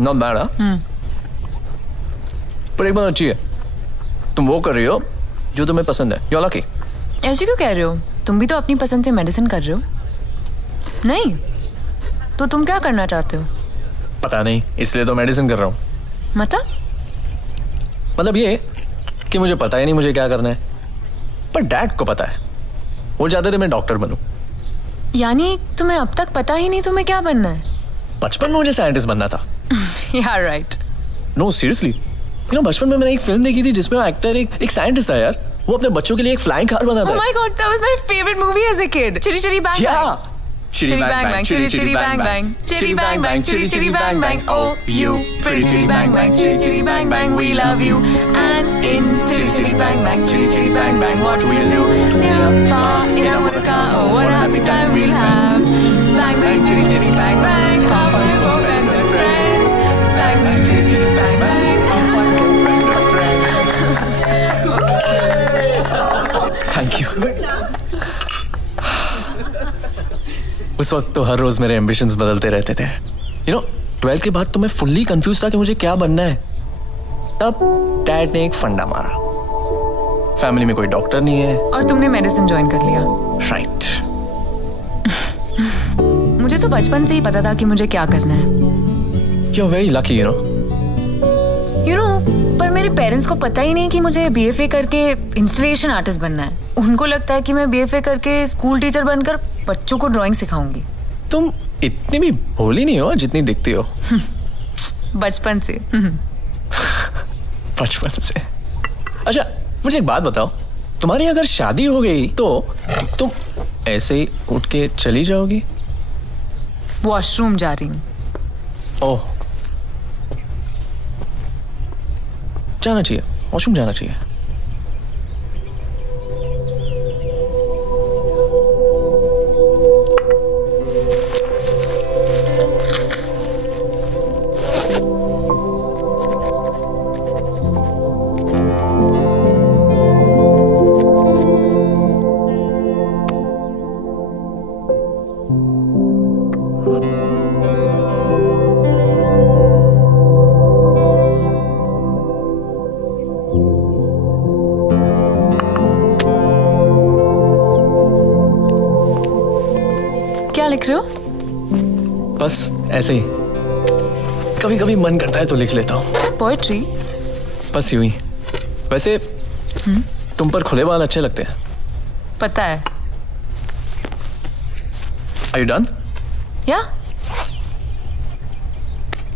Not bad, huh? पर एक बात अच्छी है, तुम वो कर रही हो जो तुम्हें पसंद है. You're lucky. ऐसे क्यों कह रहे हो? तुम भी तो अपनी पसंद से मेडिसिन कर रहे हो. नहीं, तो तुम क्या करना चाहते हो? पता नहीं, इसलिए तो मेडिसिन कर रहा हूँ. मतलब ये कि मुझे पता ही नहीं मुझे क्या करना है, पर डैड को पता है. वो चाहते थे मैं डॉक्टर बनूं. यानी तुम्हें अब तक पता ही नहीं तुम्हें क्या बनना है? बचपन में मुझे साइंटिस्ट बनना था. यार राइट. नो सीरियसली, बचपन में मैंने एक फिल्म देखी थी जिसमें एक्टर एक साइंटिस्ट था यार. वो अपने बच्चों के लिए एक फ्लाइंग कार बनाता है. Oh my God, that was my favorite movie as a kid. Chitty Chitty Bang Bang. Chitty bang bang, chitty chitty bang bang, chitty bang bang, chitty chitty bang bang. Oh, you pretty chitty bang bang, chitty chitty bang bang, we love you. And in chitty chitty bang bang, chitty chitty bang bang, what we'll do? Near, far, in our car, oh what a happy time we'll have. Bang bang, chitty chitty bang bang, our friend, our friend, our friend. Bang bang, chitty chitty bang bang, our friend, our friend. Thank you. उस वक्त तो हर रोज मेरे एम्बिशंस बदलते रहते थे. 12th के बाद तो मैं फुल्ली कंफ्यूज था कि मुझे क्या बनना है. तब डैड ने एक फंडा मारा. फैमिली में कोई डॉक्टर नहीं है और तुमने मेडिसिन ज्वाइन कर लिया. राइट. मुझे तो बचपन से ही पता था कि मुझे क्या करना है. यू आर वेरी लकी, पर मेरे पेरेंट्स को पता ही नहीं कि मुझे बीएफए करके इंस्टॉलेशन आर्टिस्ट बनना है. उनको लगता है कि मैं बीएफए करके स्कूल टीचर बनकर बच्चों को ड्राइंग सिखाऊंगी. तुम इतनी भी भोली नहीं हो जितनी दिखती हो. बचपन से. बचपन से. अच्छा मुझे एक बात बताओ, तुम्हारी अगर शादी हो गई तो तुम ऐसे ही उठ के चली जाओगी? वॉशरूम जा रही हूँ. ओह, जाना चाहिए, वॉशरूम जाना चाहिए. लिख रहे हो? बस ऐसे ही, कभी कभी मन करता है तो लिख लेता हूँ. पोएट्री? बस यूं ही. वैसे तुम पर खुले बाल अच्छे लगते हैं. पता है. Are you done? Yeah.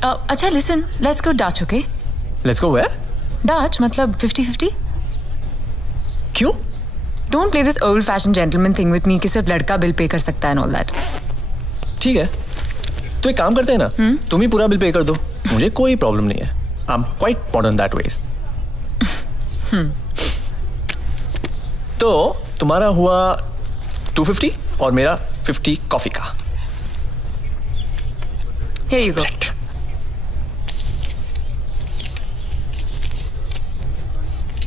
अच्छा listen, let's go Dutch, okay? Let's go where? Dutch मतलब 50-50. क्यों? Don't play this old-fashioned gentleman thing with me कि सिर्फ लड़का बिल पे कर सकता है and all that. ठीक है, तो एक काम करते हैं ना, तुम ही पूरा बिल पे कर दो, मुझे कोई प्रॉब्लम नहीं है. I'm quite modern that ways. तो तुम्हारा हुआ 250 और मेरा 50 कॉफी का. Here you go.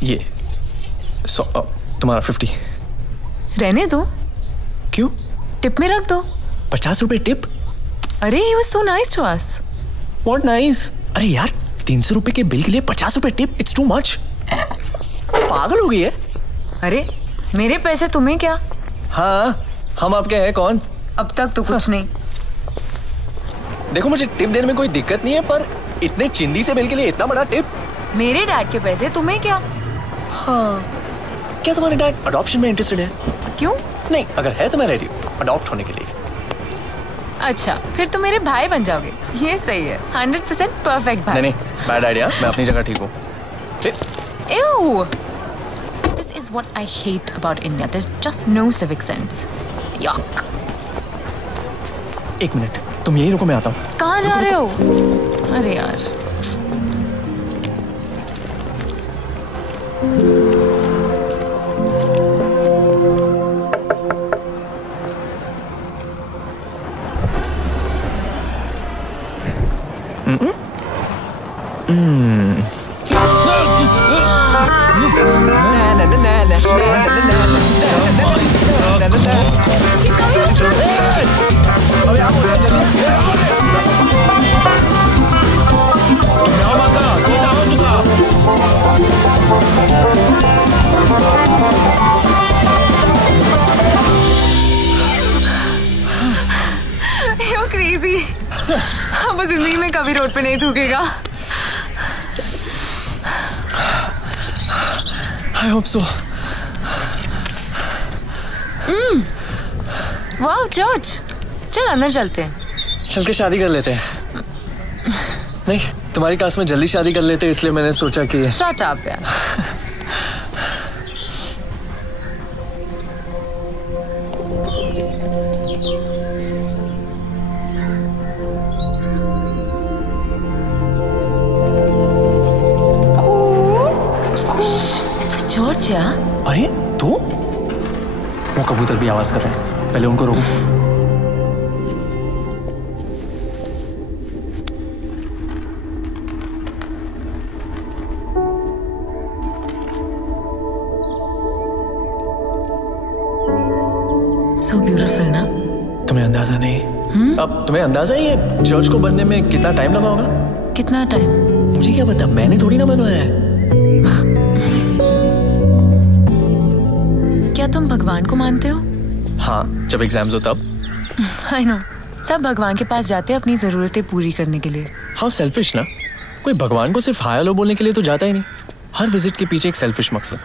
ये तुम्हारा 50. रहने दो. क्यों? टिप में रख दो. 50 रुपए टिप? अरे he was so nice to us. What nice? अरे यार 300 रुपए के बिल के लिए 50 रुपए टिप, it's too much. पागल हो गई है? अरे मेरे पैसे तुम्हें क्या? हाँ, हम आपके हैं कौन? अब तक तो कुछ नहीं. देखो मुझे टिप देने में कोई दिक्कत नहीं है, पर इतने चिंदी से बिल के लिए इतना बड़ा टिप? मेरे डैड के पैसे तुम्हें क्या? हाँ, क्या तुम्हारे डैड अडॉप्शन में इंटरेस्टेड है? क्यों? नहीं, अगर है तो मैं रेडी हूँ अडॉप्ट होने के लिए. अच्छा, फिर तो मेरे भाई बन जाओगे. ये सही है. 100% परफेक्ट भाई. नहीं, बैड आइडिया. मैं अपनी जगह ठीक हूँ. Ew! This is what I hate about India. There's just no civic sense. Yuck. एक मिनट, तुम यहीं रुको, मैं आता हूँ. कहाँ जा रहे हो? अरे यार. You're crazy. अब जिंदगी में कभी रोड पे नहीं थूकेगा। I hope so. वाह चर्च, चल अंदर चलते हैं। चल के शादी कर लेते हैं। नहीं, तुम्हारी कास्ट में जल्दी शादी कर लेते हैं, इसलिए मैंने सोचा कि Shut up यार। चर्च यार। अरे तो वो कबूतर भी आवाज कर रहे हैं, पहले उनको रोको। So beautiful ना? तुम्हें अंदाजा नहीं। अब तुम्हें अंदाजा ही है चर्च को बनने में कितना टाइम लगा होगा? कितना टाइम? मुझे क्या पता, मैंने थोड़ी ना बनवाया है। क्या तुम भगवान को मानते हो? हाँ, जब एग्जाम्स हो तब। I know, सब भगवान के पास जाते हैं अपनी जरूरतें पूरी करने के लिए। हाउ सेल्फिश ना, कोई भगवान को सिर्फ हाय हेलो बोलने के लिए तो जाता ही नहीं। हर विजिट के पीछे एक सेल्फिश मकसद।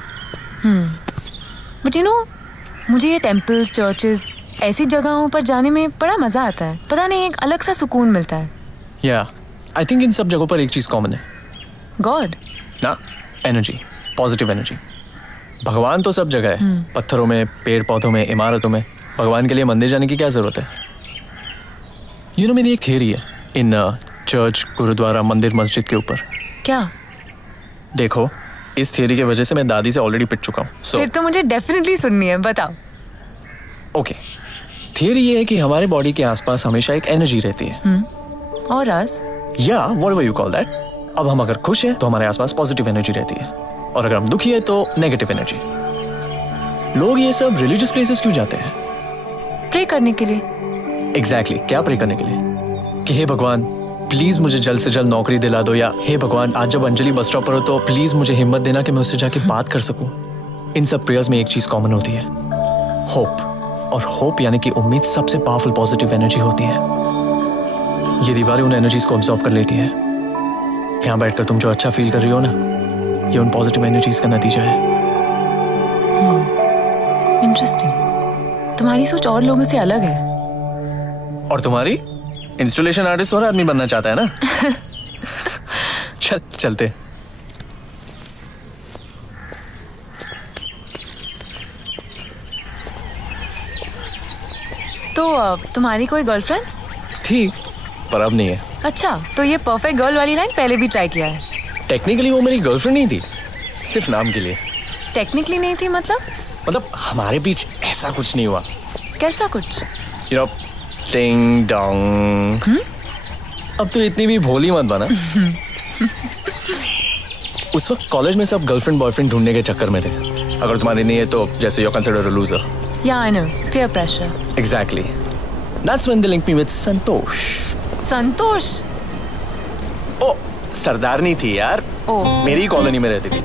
बट यू नो, मुझे ये टेम्पल्स, चर्चेस, ऐसी जगहों पर जाने में बड़ा मजा आता है। पता नहीं, एक अलग सा सुकून मिलता है। या आई थिंक इन सब जगहों पर एक चीज कॉमन है। गॉड ना, एनर्जी, पॉजिटिव एनर्जी। भगवान तो सब जगह है, पत्थरों में, पेड़ पौधों में, इमारतों में। भगवान के लिए मंदिर जाने की क्या जरूरत है? यू नो, मेरी एक थियरी है इन चर्च, गुरुद्वारा, मंदिर, मस्जिद के ऊपर। क्या? देखो, इस थियरी की वजह से मैं दादी से ऑलरेडी पिट चुका हूँ। फिर तो मुझे डेफिनेटली सुननी है, बताओ। ओके, थियरी ये है कि हमारे बॉडी के आसपास हमेशा एक एनर्जी रहती है। और आज या व्हाटएवर यू कॉल दैट। अब हम अगर खुश हैं तो हमारे आसपास पॉजिटिव एनर्जी रहती है, और अगर हम दुखी है तो नेगेटिव एनर्जी। लोग ये सब रिलीजियस प्लेसेस क्यों जाते हैं? प्रे करने के लिए। एग्जैक्टली, क्या प्रे करने के लिए? कि हे भगवान प्लीज मुझे जल्द से जल्द नौकरी दिला दो, या हे भगवान आज जब अंजलि बस स्टॉप पर हो तो प्लीज मुझे हिम्मत देना कि मैं उससे जाके बात कर सकूं। इन सब प्रेयर्स में एक चीज कॉमन होती है, होप। और होप यानी कि उम्मीद सबसे पावरफुल पॉजिटिव एनर्जी होती है। ये दीवारें उन एनर्जीज को अब्सॉर्ब कर लेती है। यहाँ बैठकर तुम जो अच्छा फील कर रही हो ना, ये उन पॉजिटिव एनर्जीज का नतीजा है। इंटरेस्टिंग। तुम्हारी सोच और लोगों से अलग है। और तुम्हारी? इंस्टॉलेशन आर्टिस्ट और आदमी बनना चाहता है ना? चलते। तो तुम्हारी कोई गर्लफ्रेंड थी, पर अब नहीं है। अच्छा, तो ये परफेक्ट गर्ल वाली लाइन पहले भी ट्राई किया है? टेक्निकली वो मेरी गर्लफ्रेंड नहीं थी, सिर्फ नाम के लिए। टेक्निकली नहीं थी मतलब हमारे बीच ऐसा कुछ नहीं हुआ। कैसा कुछ? यू नो, टिंग डोंग। अब तो इतनी भी भोली मत बना। उस वक्त कॉलेज में सब गर्लफ्रेंड बॉयफ्रेंड ढूंढने के चक्कर में थे। अगर तुम्हारी नहीं है तो जैसे you consider a loser. Yeah, I know. Peer pressure. Exactly. That's when they linked me with संतोष। संतोष? ओ, सरदारनी थी यार। मेरी कॉलोनी में रहती थी,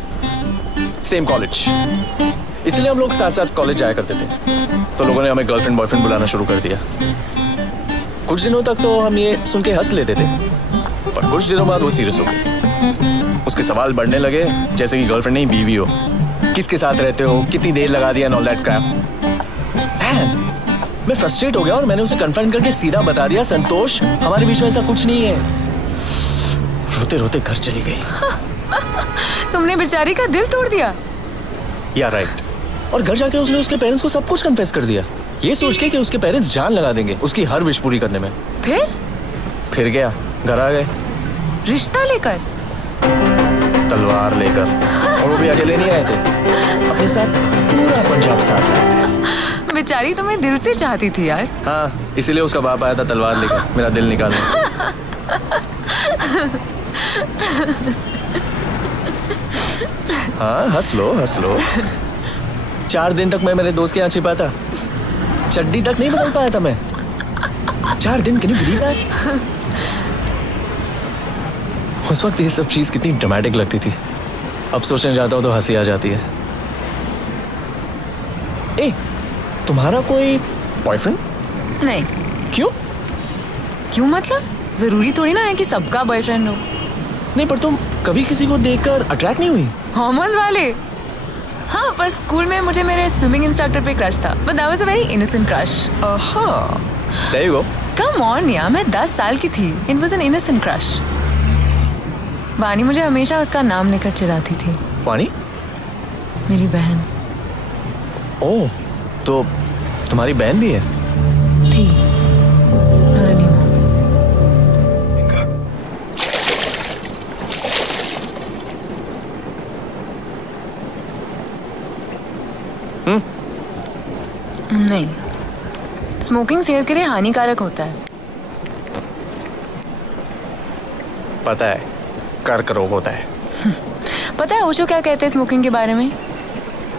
सेम कॉलेज। इसलिए हम लोग साथ साथ कॉलेज जाया करते थे। तो लोगों ने हमें गर्लफ्रेंड बॉयफ्रेंड बुलाना शुरू कर दिया। कुछ दिनों तक तो हम ये सुन के हंस लेते थे, पर कुछ दिनों बाद वो सीरियस हो गई। उसके सवाल बढ़ने लगे, जैसे कि गर्लफ्रेंड नहीं बीवी हो, किसके साथ रहते हो, कितनी देर लगा दिया, ऑल दैट क्रैप। मैं फ्रस्ट्रेट हो गया और मैंने उसे कन्फ्रंट करके सीधा बता दिया, संतोष हमारे बीच में ऐसा कुछ नहीं है। रोते रोते घर चली गई। तुमने बेचारी का दिल तोड़ दिया। या राइट। और घर जाके उसने उसके पेरेंट्स को सब कुछ कन्फेस कर दिया, ये सोच के कि उसके पेरेंट्स जान लगा देंगे उसकी हर विश पूरी करने में। फिर गया, घर आ गए। रिश्ता लेकर? तलवार लेकर। और वो भी अकेले नहीं आए थे, अपने साथ पूरा पंजाब साथ लाए थे। बेचारी तुम्हें दिल से चाहती थी यार। हाँ, इसीलिए उसका बाप आया था तलवार लेकर मेरा दिल निकालने। हाँ, हंस लो हंस लो। 4 दिन तक मैं मेरे दोस्त के यहाँ छिपा था, चड्डी तक नहीं बदल पाया था मैं। 4 दिन, कैन यू बिलीव दैट? उस वक्त ये सब चीज कितनी ड्रामेटिक लगती थी, अब सोचने जाता हूँ तो हंसी आ जाती है। ए, तुम्हारा कोई बॉयफ्रेंड? नहीं। क्यों? क्यों मतलब? जरूरी थोड़ी ना है कि सबका बॉयफ्रेंड हो। नहीं, पर तुम कभी किसी को देखकर अट्रैक्ट नहीं हुई? हॉर्मोन्स वाले? हाँ, पर स्कूल में मुझे मेरे स्विमिंग इंस्ट्रक्टर पे क्रश था, but that was a very innocent crush. हाँ, there you go. Come on यार, मैं 10 साल की थी। It was an innocent crush. Vani मुझे हमेशा उसका नाम लेकर चिढ़ाती थी। वानी? मेरी बहन। ओह, तो तुम्हारी बहन भी है? थी। Not anymore. नहीं, स्मोकिंग सेहत के लिए हानिकारक होता है। पता है, कर्क रोग होता है। पता है ओशो क्या कहते हैं स्मोकिंग के बारे में?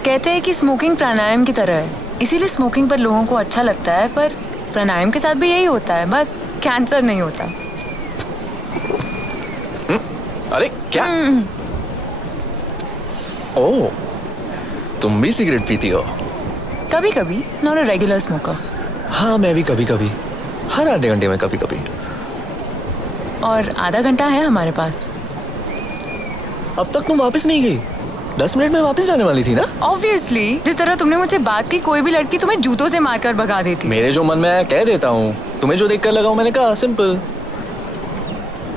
कहते हैं कि स्मोकिंग प्राणायाम की तरह है, इसीलिए स्मोकिंग पर लोगों को अच्छा लगता है, पर प्राणायाम के साथ भी यही होता है, बस कैंसर नहीं होता। अरे क्या? ओह, तुम भी सिगरेट पीती हो? कभी कभी, नॉट अ रेगुलर स्मोकर। हाँ, मैं भी कभी कभी, हर आधे घंटे में कभी कभी। और आधा घंटा है हमारे पास। अब तक तुम वापस नहीं गई? 10 मिनट में वापस जाने वाली थी ना? ऑब्वियसली, जिस तरह तुमने मुझसे बात की, कोई भी लड़की तुम्हें जूतों से मारकर भगा देती। मेरे जो मन में आया कह देता हूँ, तुम्हें जो देखकर लगा मैंने कहा, सिंपल।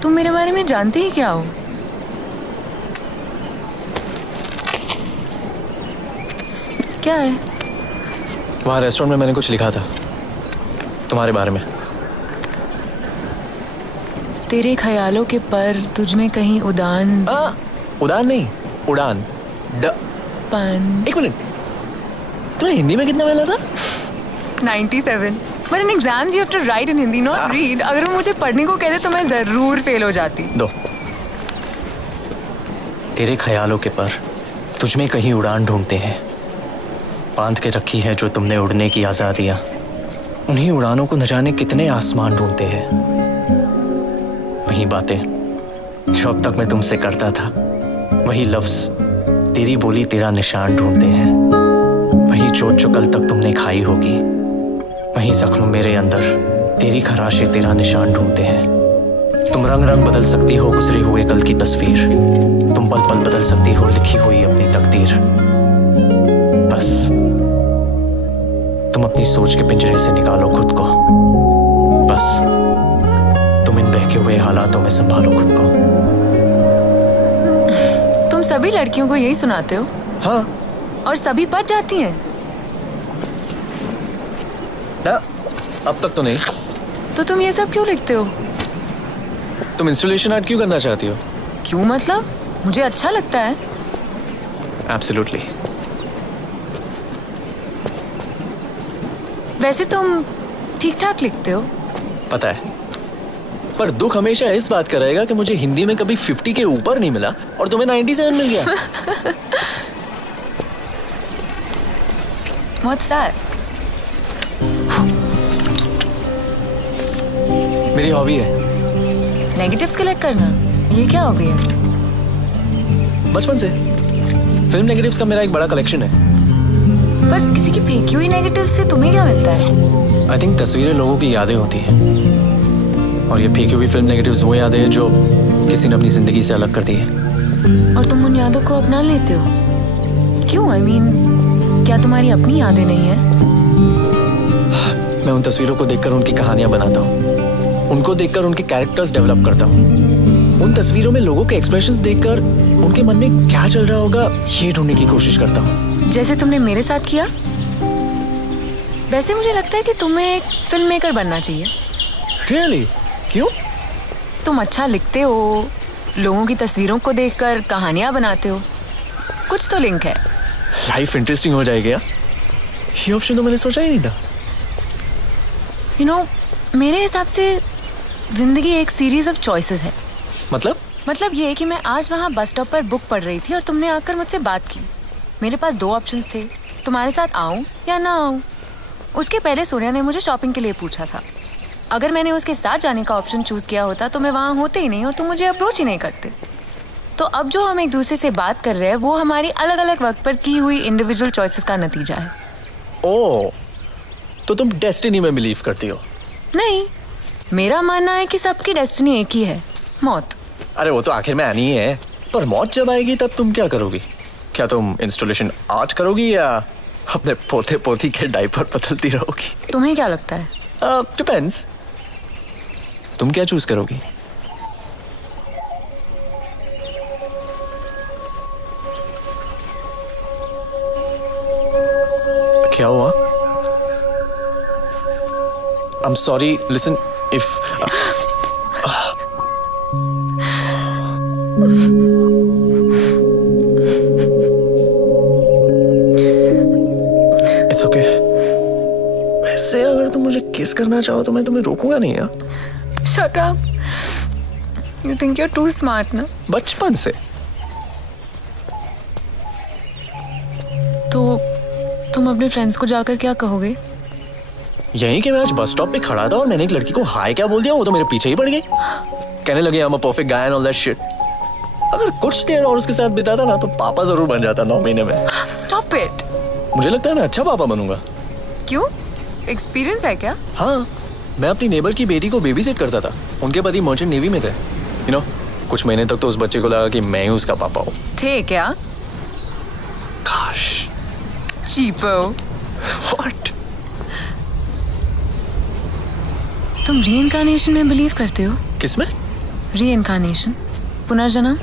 तुम मेरे बारे में जानते ही क्या हो? क्या है? वहाँ रेस्टोरेंट में मैंने कुछ लिखा था तुम्हारे बारे में। तेरे ख्यालों के पर तुझ में कहीं उड़ान। उड़ान नहीं, उड़ान। पन। एक मिनट, तुम्हें हिंदी में कितना मिला था? 97। But in exams you have to write in Hindi, not read. अगर वो मुझे पढ़ने को कहते तो मैं जरूर फेल हो जाती। दो। तेरे ख्यालों के पर तुझ में कहीं उड़ान ढूंढते हैं, बांध के रखी है जो तुमने उड़ने की आजादियां। उन्हीं उड़ानों को न जाने कितने आसमान ढूंढते हैं। वही बातें जो अब तक मैं तुमसे करता था, वही लफ्ज तेरी बोली तेरा निशान ढूंढते हैं। वही चोट जो कल तक तुमने खाई होगी, वही जख्म मेरे अंदर तेरी खराशे तेरा निशान ढूंढते हैं। तुम रंग रंग बदल सकती हो गुजरे हुए कल की तस्वीर, तुम पल पल बदल सकती हो लिखी हुई अपनी तकदीर। बस तुम अपनी सोच के पिंजरे से निकालो खुद को, बस तुम इन बहके हुए हालातों में संभालो खुद को। तुम सभी लड़कियों को यही सुनाते हो? हाँ। और सभी पट जाती हैं? ना, अब तक तो नहीं। तो तुम ये सब क्यों लिखते हो? तुम इंस्टॉलेशन आर्ट क्यों करना चाहती हो? क्यों मतलब? मुझे अच्छा लगता है। एब्सोल्युटली। वैसे तुम ठीक ठाक लिखते हो। पता है, पर दुख हमेशा इस बात का रहेगा कि मुझे हिंदी में कभी 50 के ऊपर नहीं मिला और तुम्हें 97 मिल गया। What's that? मेरी हॉबी है नेगेटिव्स कलेक्ट करना। ये क्या हॉबी है? बचपन से फिल्म नेगेटिव्स का मेरा एक बड़ा कलेक्शन है। पर किसी की फेंकी हुई नेगेटिव से तुम्हें क्या मिलता है? आई थिंक तस्वीरें लोगों की यादें होती हैं, और ये फेंकी हुई फिल्म नेगेटिव्स वो यादें हैं जो किसी ने अपनी जिंदगी से अलग कर दी है। और तुम उन यादों को अपना लेते हो क्यों? I mean, क्या तुम्हारी अपनी यादें नहीं है? मैं उन तस्वीरों को देखकर उनकी कहानियां बनाता हूँ, उनको देखकर उनके कैरेक्टर्स डेवलप करता हूँ। उन तस्वीरों में लोगों के एक्सप्रेशंस देखकर उनके मन में क्या चल रहा होगा ये ढूंढने की कोशिश करता हूँ। जैसे तुमने मेरे साथ किया। वैसे मुझे लगता है कि तुम्हें एक फिल्म मेकर बनना चाहिए। Really? क्यों? तुम अच्छा लिखते हो, लोगों की तस्वीरों को देखकर कहानियां बनाते हो, कुछ तो लिंक है। लाइफ इंटरेस्टिंग हो जाएगी यार। ये ऑप्शन तो मैंने सोचा ही नहीं था। You know, मेरे हिसाब से जिंदगी एक सीरीज ऑफ चॉइसेस है। मतलब ये है कि मैं आज वहाँ बस स्टॉप पर बुक पढ़ रही थी और तुमने आकर मुझसे बात की। मेरे पास 2 ऑप्शंस थे, तुम्हारे साथ आऊं या ना आऊं? उसके पहले सोनिया ने मुझे शॉपिंग के लिए पूछा था। अगर मैंने उसके साथ जाने का ऑप्शन चूज किया होता तो मैं वहां होते ही नहीं और तुम मुझे अप्रोच ही नहीं करते। तो अब जो हम एक दूसरे से बात कर रहे हैं वो हमारी अलग अलग वक्त पर की हुई इंडिविजुअल चॉइसेस का नतीजा है। ओह, तो तुम डेस्टिनी में बिलीव करती हो? नहीं, मेरा मानना है कि सबकी डेस्टिनी एक ही है, मौत। अरे वो तो आखिर में आनी ही है, पर मौत जब आएगी तब तुम क्या करोगी? क्या तुम इंस्टॉलेशन आर्ट करोगी या अपने पोते पोती के डायपर बदलती रहोगी? तुम्हें क्या लगता है? डिपेंड्स। तुम क्या चूज करोगी? क्या हुआ? I'm sorry, listen, if It's okay. वैसे अगर तुम मुझे किस करना चाहो तो मैं तुम्हें रोकूंगा नहीं यार। Shut up. You think you're too smart, ना? बचपन से। तो तुम अपने फ्रेंड्स को जाकर क्या कहोगे? यही कि मैं आज बस स्टॉप पे खड़ा था और मैंने एक लड़की को हाय क्या बोल दिया, वो तो मेरे पीछे ही पड़ गई। कहने लगे I'm a perfect guy and all that shit। अगर कुछ देर और उसके साथ बिताता ना तो पापा जरूर बन जाता 9 महीने में। Stop it। मुझे लगता है मैं अच्छा पापा बनूंगा। क्यों? एक्सपीरियंस है क्या? हाँ, मैं अपनी नेबर की बेटी को बेबी सिट करता था। उनके पति मर्चेंट नेवी में थे। यू नो, कुछ महीने तक तो उस बच्चे को लगा कि मैं ही उसका पापा हूँ। थे क्या? काश। चीपो। What? तुम रीइंकार्नेशन में बिलीव करते हो? किसमें? रीइंकार्नेशन, पुनर्जन्म।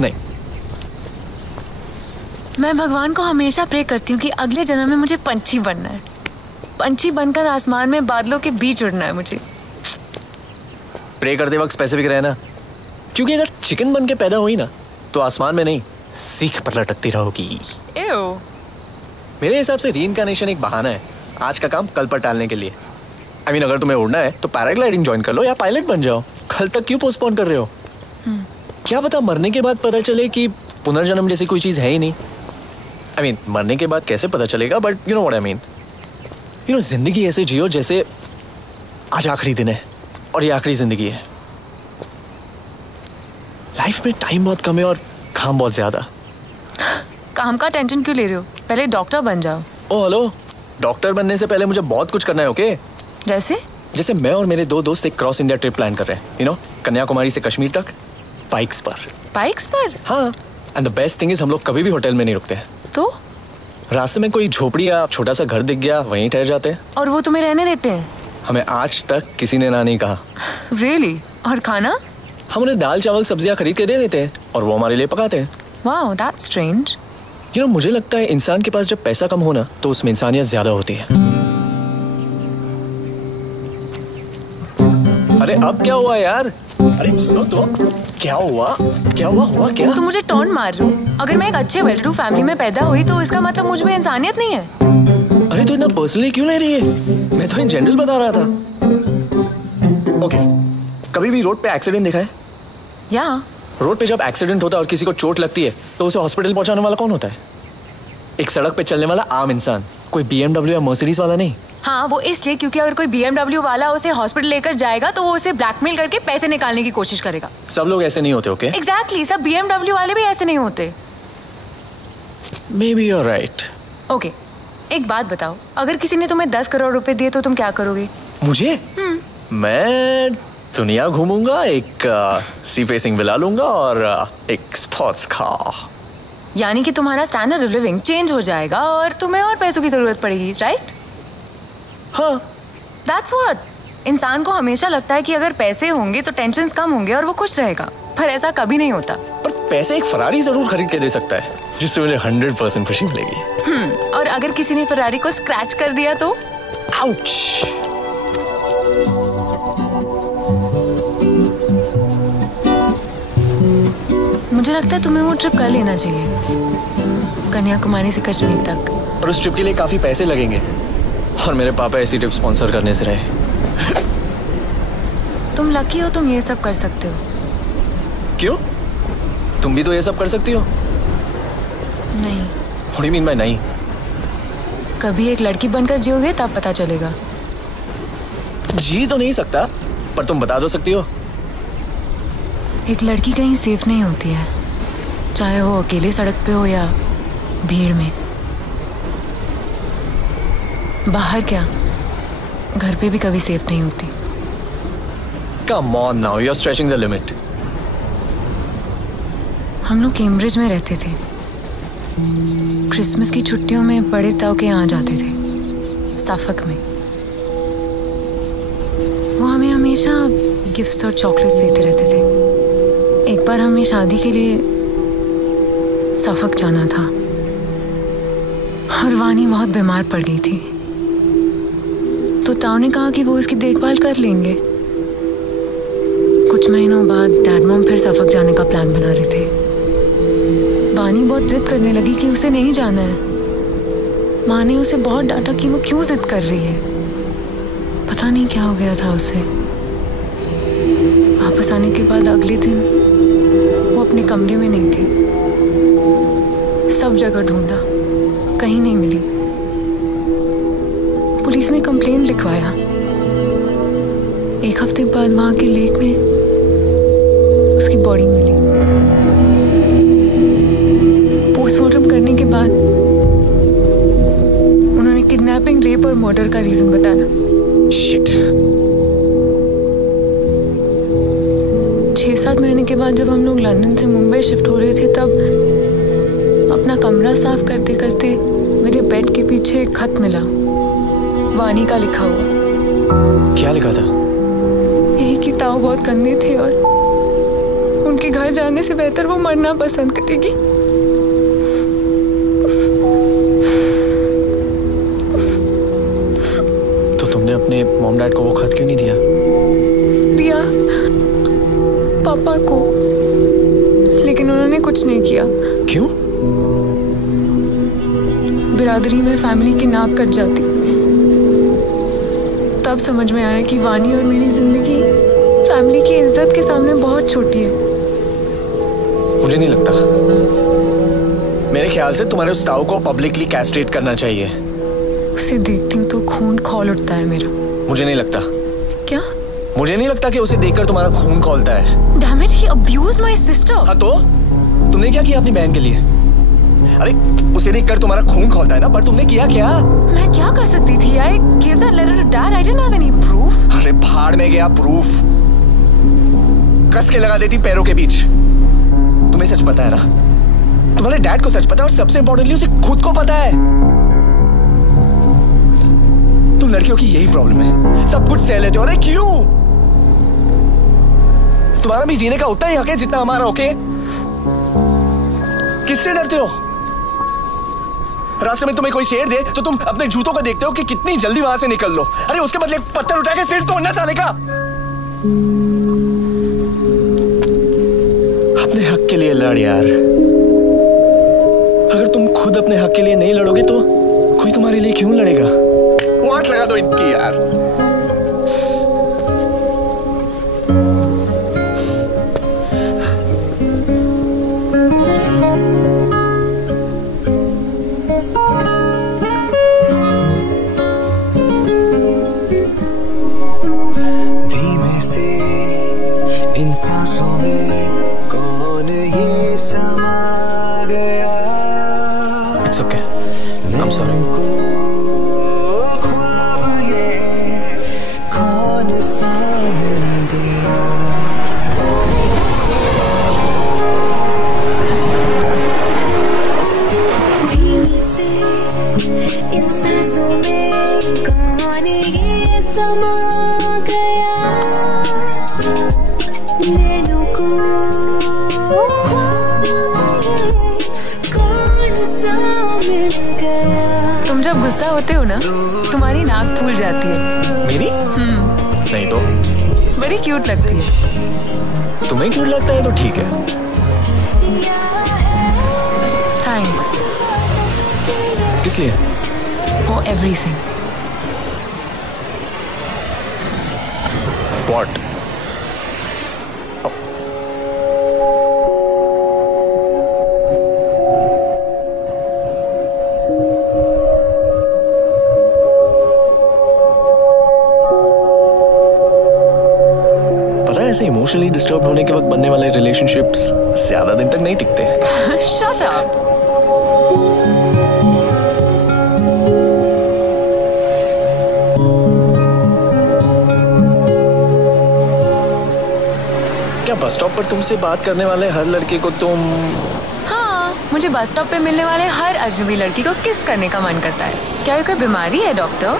नहीं। मैं भगवान को हमेशा प्रे करती हूँ कि अगले जन्म में मुझे पंछी बनना है। पंछी बनकर आसमान में बादलों के बीच उड़ना है मुझे। प्रे करते वक्त स्पेसिफिक रहना, क्योंकि अगर चिकन बन के पैदा हुई ना तो आसमान में नहीं सीख पर लटकती रहोगी। एओ। मेरे हिसाब से रीइंकार्नेशन एक बहाना है आज का काम कल पर टालने के लिए। I mean, अगर तुम्हें उड़ना है तो पैराग्लाइडिंग ज्वाइन कर लो या पायलट बन जाओ। कल तक क्यों पोस्टपोन कर रहे हो? क्या पता मरने के बाद पता चले कि पुनर्जन्म जैसी कोई चीज है ही नहीं। I mean, मरने के बाद कैसे पता चलेगा, but you know what I mean. You know, जिंदगी ऐसे जियो जैसे आज आखिरी दिन है और ये आखिरी जिंदगी है। लाइफ में टाइम बहुत कम है और काम बहुत ज्यादा। काम का टेंशन क्यों ले रहे हो? पहले डॉक्टर बन जाओ। ओ हेलो, डॉक्टर बनने से पहले मुझे बहुत कुछ करना है। ओके? जैसे मैं और मेरे 2 दोस्त एक क्रॉस इंडिया ट्रिप प्लान कर रहे हैं। यू नो, कन्याकुमारी से कश्मीर तक बाइक्स पर। बाइक्स पर? हाँ, and the best thing is हम लोग कभी भी होटल में नहीं रुकते हैं। तो रास्ते में कोई झोपड़ी या छोटा सा घर दिख गया वहीं ठहर जाते हैं। और वो तुम्हें रहने देते हैं? हमें आज तक किसी ने ना नहीं कहा। Really? और खाना? हम उन्हें दाल चावल सब्जियां खरीद के दे देते हैं और वो हमारे लिए पकाते हैं। Wow, that's strange. You know, मुझे लगता है इंसान के पास जब पैसा कम हो ना तो उसमें इंसानियत ज्यादा होती है। अरे अब क्या हुआ यार? अरे सुनो तो, क्या हुआ? हुआ क्या? तुम मुझे टॉन्ट मार रहे हो। अगर मैं एक अच्छे वेल टू डू फैमिली में पैदा हुई तो इसका मतलब मुझ में इंसानियत नहीं है। अरे तो इतना पर्सनली क्यों ले रही है? मैं तो इन जनरल बता रहा था। ओके, कभी भी रोड पे एक्सीडेंट देखा है? या रोड पे जब एक्सीडेंट होता है और किसी को चोट लगती है तो उसे हॉस्पिटल पहुंचाने वाला कौन होता है? एक सड़क पे चलने वाला आम इंसान, कोई BMW या मर्सिडीज वाला नहीं। हाँ, वो इसलिए क्योंकि अगर कोई BMW वाला उसे हॉस्पिटल लेकर जाएगा तो वो उसे ब्लैकमेल करके पैसे निकालने की कोशिश करेगा। सब लोग ऐसे नहीं होते। ओके? एग्जैक्टली, सब BMW वाले भी ऐसे नहीं होते। Maybe you're right. ओके, एक बात बताओ, अगर किसी ने तुम्हें 10 करोड़ रुपए दिए तो तुम क्या करोगे? मुझे? मैं दुनिया घूमूंगा, एक सी फेसिंग विला लूंगा और एक स्पोर्ट्स कार। यानी कि तुम्हारा स्टैंडर्ड ऑफ लिविंग चेंज हो जाएगा और तुम्हें और पैसों की जरूरत पड़ेगी, राइट? हाँ। That's what. इंसान को हमेशा लगता है कि अगर पैसे होंगे तो टेंशन्स कम होंगे और वो खुश रहेगा, पर ऐसा कभी नहीं होता। पर पैसे एक फरारी जरूर खरीद के दे सकता है जिससे मुझे 100% खुशी मिलेगी। और अगर किसी ने फरारी को स्क्रैच कर दिया तो? आउच। मुझे लगता है तुम्हें वो ट्रिप कर लेना चाहिए, कन्याकुमारी से कश्मीर तक। और उस ट्रिप के लिए काफी पैसे लगेंगे और मेरे पापा ऐसी ट्रिप स्पॉन्सर करने से रहे। तुम लकी हो, तुम ये सब कर सकते हो। क्यों? तुम भी तो ये सब कर सकती हो। नहीं। What do you mean by नहीं? कभी एक लड़की बनकर जियोगे तब पता चलेगा। जी तो नहीं सकता, पर तुम बता दो सकती हो। एक लड़की कहीं सेफ नहीं होती है, चाहे वो अकेले सड़क पे हो या भीड़ में। बाहर क्या, घर पे भी कभी सेफ नहीं होती। Come on now, you're stretching the limit. हम लोग कैम्ब्रिज में रहते थे। क्रिसमस की छुट्टियों में बड़े ताऊ के यहाँ जाते थे, साफक में। वो हमें हमेशा गिफ्ट्स और चॉकलेट्स देते रहते थे। एक बार हमें शादी के लिए साफक जाना था और वानी बहुत बीमार पड़ गई थी, तो ताऊ ने कहा कि वो उसकी देखभाल कर लेंगे। कुछ महीनों बाद डैड मॉम फिर सफक जाने का प्लान बना रहे थे। वानी बहुत जिद करने लगी कि उसे नहीं जाना है। माँ ने उसे बहुत डांटा कि वो क्यों जिद कर रही है। पता नहीं क्या हो गया था उसे। वापस आने के बाद अगले दिन वो अपने कमरे में नहीं थी। सब जगह ढूंढा, कहीं नहीं मिली। पुलिस में कंप्लेंट लिखवाया। एक हफ्ते बाद वहां के लेक में उसकी बॉडी मिली। पोस्टमार्टम करने के बाद उन्होंने किडनैपिंग, रेप और मर्डर का रीजन बताया। शिट। 6-7 महीने के बाद जब हम लोग लंदन से मुंबई शिफ्ट हो रहे थे, तब अपना कमरा साफ करते करते मेरे बेड के पीछे एक खत मिला, वानी का लिखा हुआ। क्या लिखा था? यही कि ताऊ बहुत गंदे थे और उनके घर जाने से बेहतर वो मरना पसंद करेगी। तो तुमने अपने मॉम डैड को वो खत क्यों नहीं दिया? दिया पापा को, लेकिन उन्होंने कुछ नहीं किया। क्यों? बिरादरी में फैमिली की नाक कट जाती। तब समझ में आया कि वानी और मेरी जिंदगी फैमिली की इज्जत के सामने बहुत छोटी है। मुझे नहीं लगता। मेरे ख्याल से तुम्हारे उस ताऊ को पब्लिकली कैस्ट्रेट करना चाहिए। उसे देखती हूँ तो खून खौल उठता है मेरा। मुझे नहीं लगता। क्या? मुझे नहीं लगता कि उसे देखकर तुम्हारा खून खौलता है। Damn it, he abused my sister. हाँ तो तुमने क्या किया अपनी बहन के लिए? अरे उसे देखकर तुम्हारा खून खौलता है ना, पर तुमने किया क्या? मैं क्या कर सकती थी? I gave that letter to dad. I didn't have any proof. अरे भाड़ में गया प्रूफ। कस के लगा देती पैरों के बीच। तुम्हें सच पता है ना? तुम्हारे डैड को सच पता है और सबसे इंपॉर्टेंटली उसे खुद को पता है। तुम लड़कियों की यही प्रॉब्लम है, सब कुछ सह लेते हो। अरे क्यों? तुम्हारा भी जीने का उतना ही हक है जितना हमारा। ओके, किससे डरते हो? रास्ते में तुम्हें कोई शेर दे तो तुम अपने जूतों को देखते हो कि कितनी जल्दी वहां से निकल लो। अरे उसके बदले पत्थर उठा के सिर तोड़ना साले का। अपने हक के लिए लड़ यार। अगर तुम खुद अपने हक के लिए नहीं लड़ोगे तो कोई तुम्हारे लिए क्यों लड़ेगा? वाट लगा दो इनकी यार। होते हो ना, तुम्हारी नाक फूल जाती है। मेरी? नहीं तो बड़ी क्यूट लगती है। तुम्हें क्यूट लगता है तो ठीक है। थैंक्स। किस लिए? For everything. What? ऐसे इमोशनली डिस्टर्ब होने के वक्त बनने वाले रिलेशनशिप्स ज्यादा दिन तक नहीं टिकते। Shut up. क्या बस स्टॉप पर तुमसे बात करने वाले हर लड़के को तुम? हाँ, मुझे बस स्टॉप पे मिलने वाले हर अजनबी लड़की को किस करने का मन करता है। क्या ये कोई बीमारी है डॉक्टर?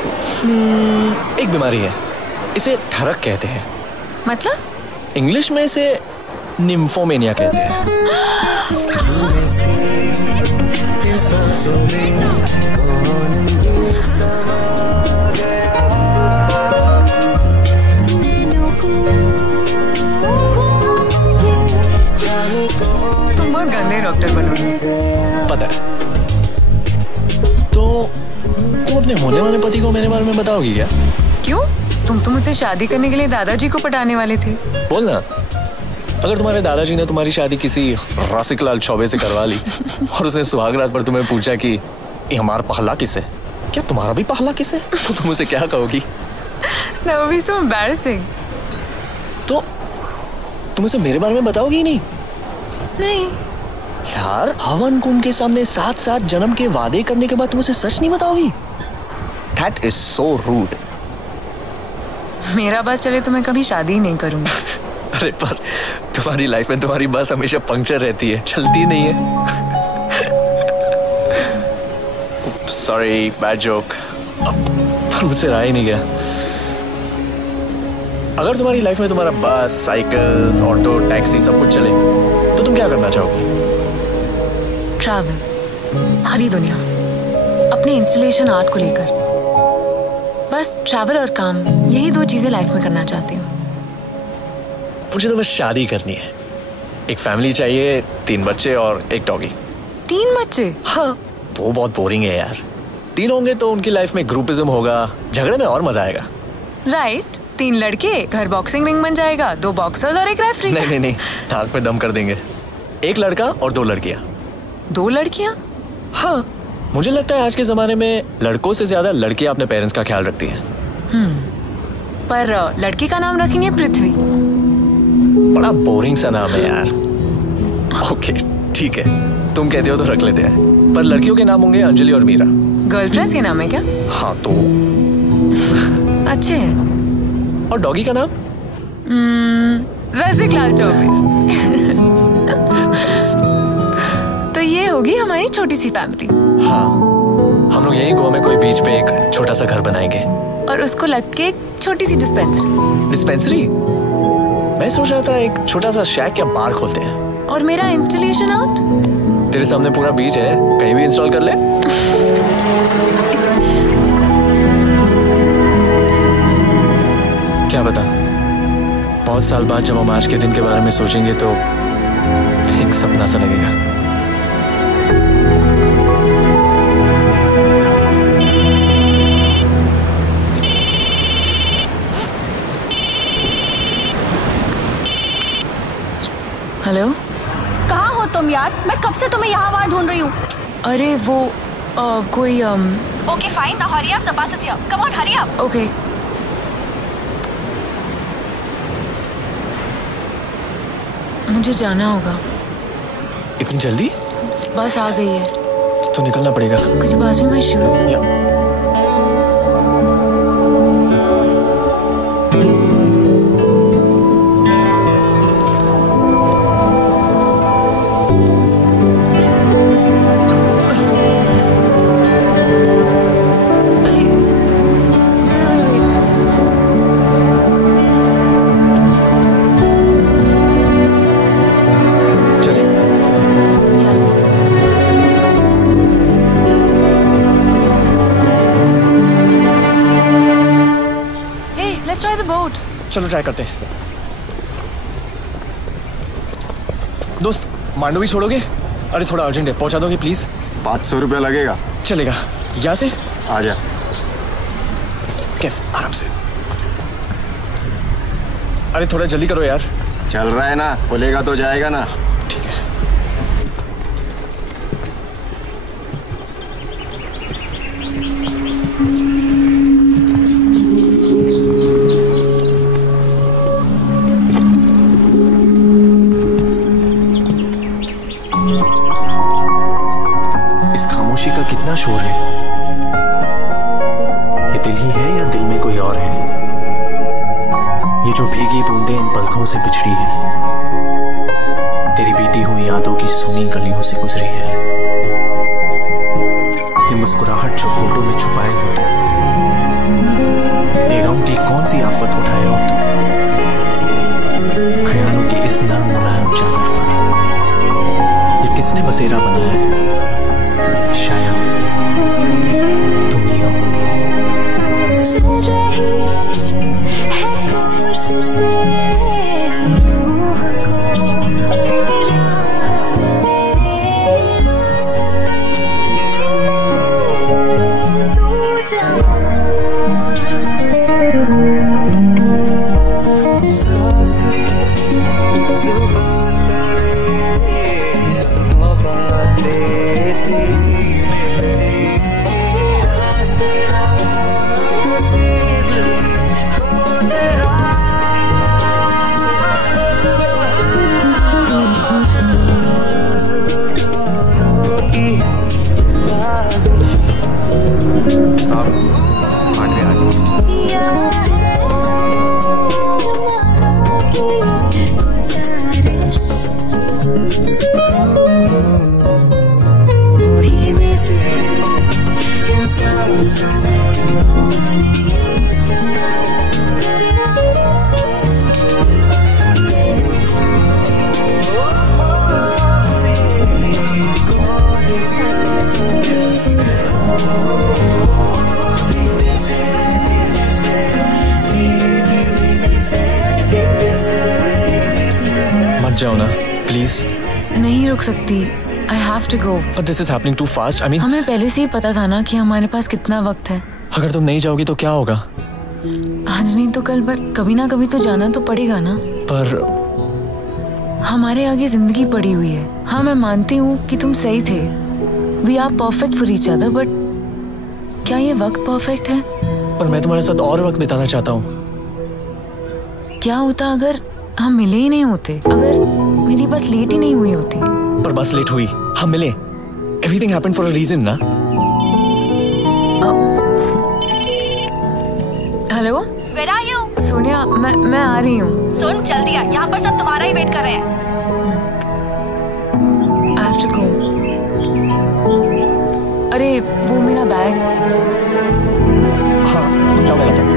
एक बीमारी है, इसे ठरक कहते हैं। मतलब? इंग्लिश में इसे निम्फोमेनिया कहते हैं। तुम बहुत गंदे डॉक्टर बनोगे। पता है। तो तुम अपने होने वाले पति को मेरे बारे में बताओगी क्या? क्यों? तुम तो मुझसे शादी करने के लिए दादाजी को पटाने वाले थे। बोलना, अगर तुम्हारे दादाजी ने तुम्हारी शादी किसी रसिक लाल चौबे से करवा ली और उसने सुहागरात पर तुम्हें पूछा कि ये हमारा पहला किस है, क्या तुम्हारा भी पहला किस है, तो तुम उसे क्या कहोगी? That would be so embarrassing. तो तुम उसे मेरे बारे में बताओगी ही नहीं? नहीं यार, हवन कुंड के सामने 7 जन्म के वादे करने के बाद तुम उसे सच नहीं बताओगी? That is so rude. मेरा बस चले तो मैं कभी शादी ही नहीं करूंगी। अरे पर तुम्हारी लाइफ में तुम्हारी बस हमेशा पंक्चर रहती है, चलती नहीं है। Sorry, bad joke. पर मुझसे रहा ही नहीं गया। अगर तुम्हारी लाइफ में तुम्हारा बस, साइकिल, ऑटो, टैक्सी सब कुछ चले तो तुम क्या करना चाहोगी? ट्रैवल, सारी दुनिया, अपने इंस्टॉलेशन आर्ट को लेकर। बस ट्रैवल और काम, यही 2 चीजें लाइफ में करना चाहती हूँ। मुझे तो बस शादी करनी है। एक फैमिली चाहिए, 3 बच्चे और एक डॉगी। 3 बच्चे? हाँ, वो बहुत बोरिंग है यार। 3 होंगे तो उनकी लाइफ में ग्रुपिज्म होगा, झगड़े में और मजा आएगा। राइट, 3 लड़के, घर बॉक्सिंग रिंग बन जाएगा, 2 बॉक्सर्स और एक रेफरी। नहीं, नाक पे दम कर देंगे। 1 लड़का और 2 लड़कियां। 2 लड़कियां? हाँ, मुझे लगता है आज के जमाने में लड़कों से ज्यादा लड़कियां अपने पेरेंट्स का ख्याल रखती हैं। पर लड़की का नाम रखेंगे पृथ्वी। बड़ा बोरिंग सा नाम है यार। ओके, ठीक है, तुम कहते हो तो रख लेते हैं। पर लड़कियों के नाम होंगे अंजलि और मीरा। गर्लफ्रेंड्स के नाम है क्या? हाँ तो अच्छे हैं। और डॉगी का नाम? रसिक लाल चौबे। तो ये होगी हमारी छोटी सी फैमिली। हाँ, हम लोग यही गोवा में कोई बीच पे एक छोटा सा घर बनाएंगे और उसको लग के एक छोटी सी डिस्पेंसरी। डिस्पेंसरी? मैं सोच रहा था एक छोटा सा शैक या बार खोलते हैं। और मेरा इंस्टॉलेशन आउट? तेरे सामने पूरा बीच है, कहीं भी इंस्टॉल कर ले। क्या बता, बहुत साल बाद जब हम आज के दिन के बारे में सोचेंगे तो एक सपना सा लगेगा। हेलो, कहाँ हो तुम यार? मैं कब से तुम्हें यहाँ वहाँ ढूंढ रही हूँ। अरे वो कोई okay fine, now hurry up, the bus is here, come on hurry up. Okay. मुझे जाना होगा। इतनी जल्दी? बस आ गई है। तो निकलना पड़ेगा। कुछ पास में माय शूज। चलो ट्राई करते हैं। दोस्त, मांडवी छोड़ोगे? अरे थोड़ा अर्जेंट है, पहुंचा दोगे प्लीज? 500 रुपया लगेगा। चलेगा। यहाँ से आ जा। कैफ, आराम से। अरे थोड़ा जल्दी करो यार। चल रहा है ना, खुलेगा तो जाएगा ना। ठीक है। ये जो भीगी बूंदें इन पलकों से बिछड़ी है, तेरी बीती हुई यादों की सुनी गलियों से गुजरी है। ये मुस्कुराहट जो होठों में छुपाए हो तुम, बेगम की कौन सी आफत उठाए हो तुम, ख्यालों की इस नर्म मुलायम चादर पर ये किसने बसेरा बनाया है? शायद तुम ही हो। जाओ ना प्लीज। नहीं रुक सकती। I have to go. But this is happening too fast. I mean, हमें पहले से ही पता था ना कि हमारे पास कितना वक्त है। अगर तुम नहीं जाओगी तो क्या होगा? आज नहीं तो कल, पर कभी ना कभी तो जाना तो पड़ेगा ना। पर हमारे आगे जिंदगी पड़ी हुई है। हाँ मैं मानती हूँ कि तुम सही थे। We are perfect for each other, but क्या ये वक्त परफेक्ट है? पर मैं तुम्हारे साथ और वक्त बिताना चाहता हूँ। क्या होता अगर हम मिले ही नहीं होते, अगर मेरी बस लेट ही नहीं हुई होती? पर बस लेट हुई, हम मिले। Everything happened for a reason, ना? Hello, Where are you? Sonia, मैं आ रही हूँ। सुन जल्दी आ, यहाँ पर सब तुम्हारा ही वेट कर रहे हैं। I have to go. अरे वो मेरा बैग। हाँ तुम जाओ, मैं लाता हूँ।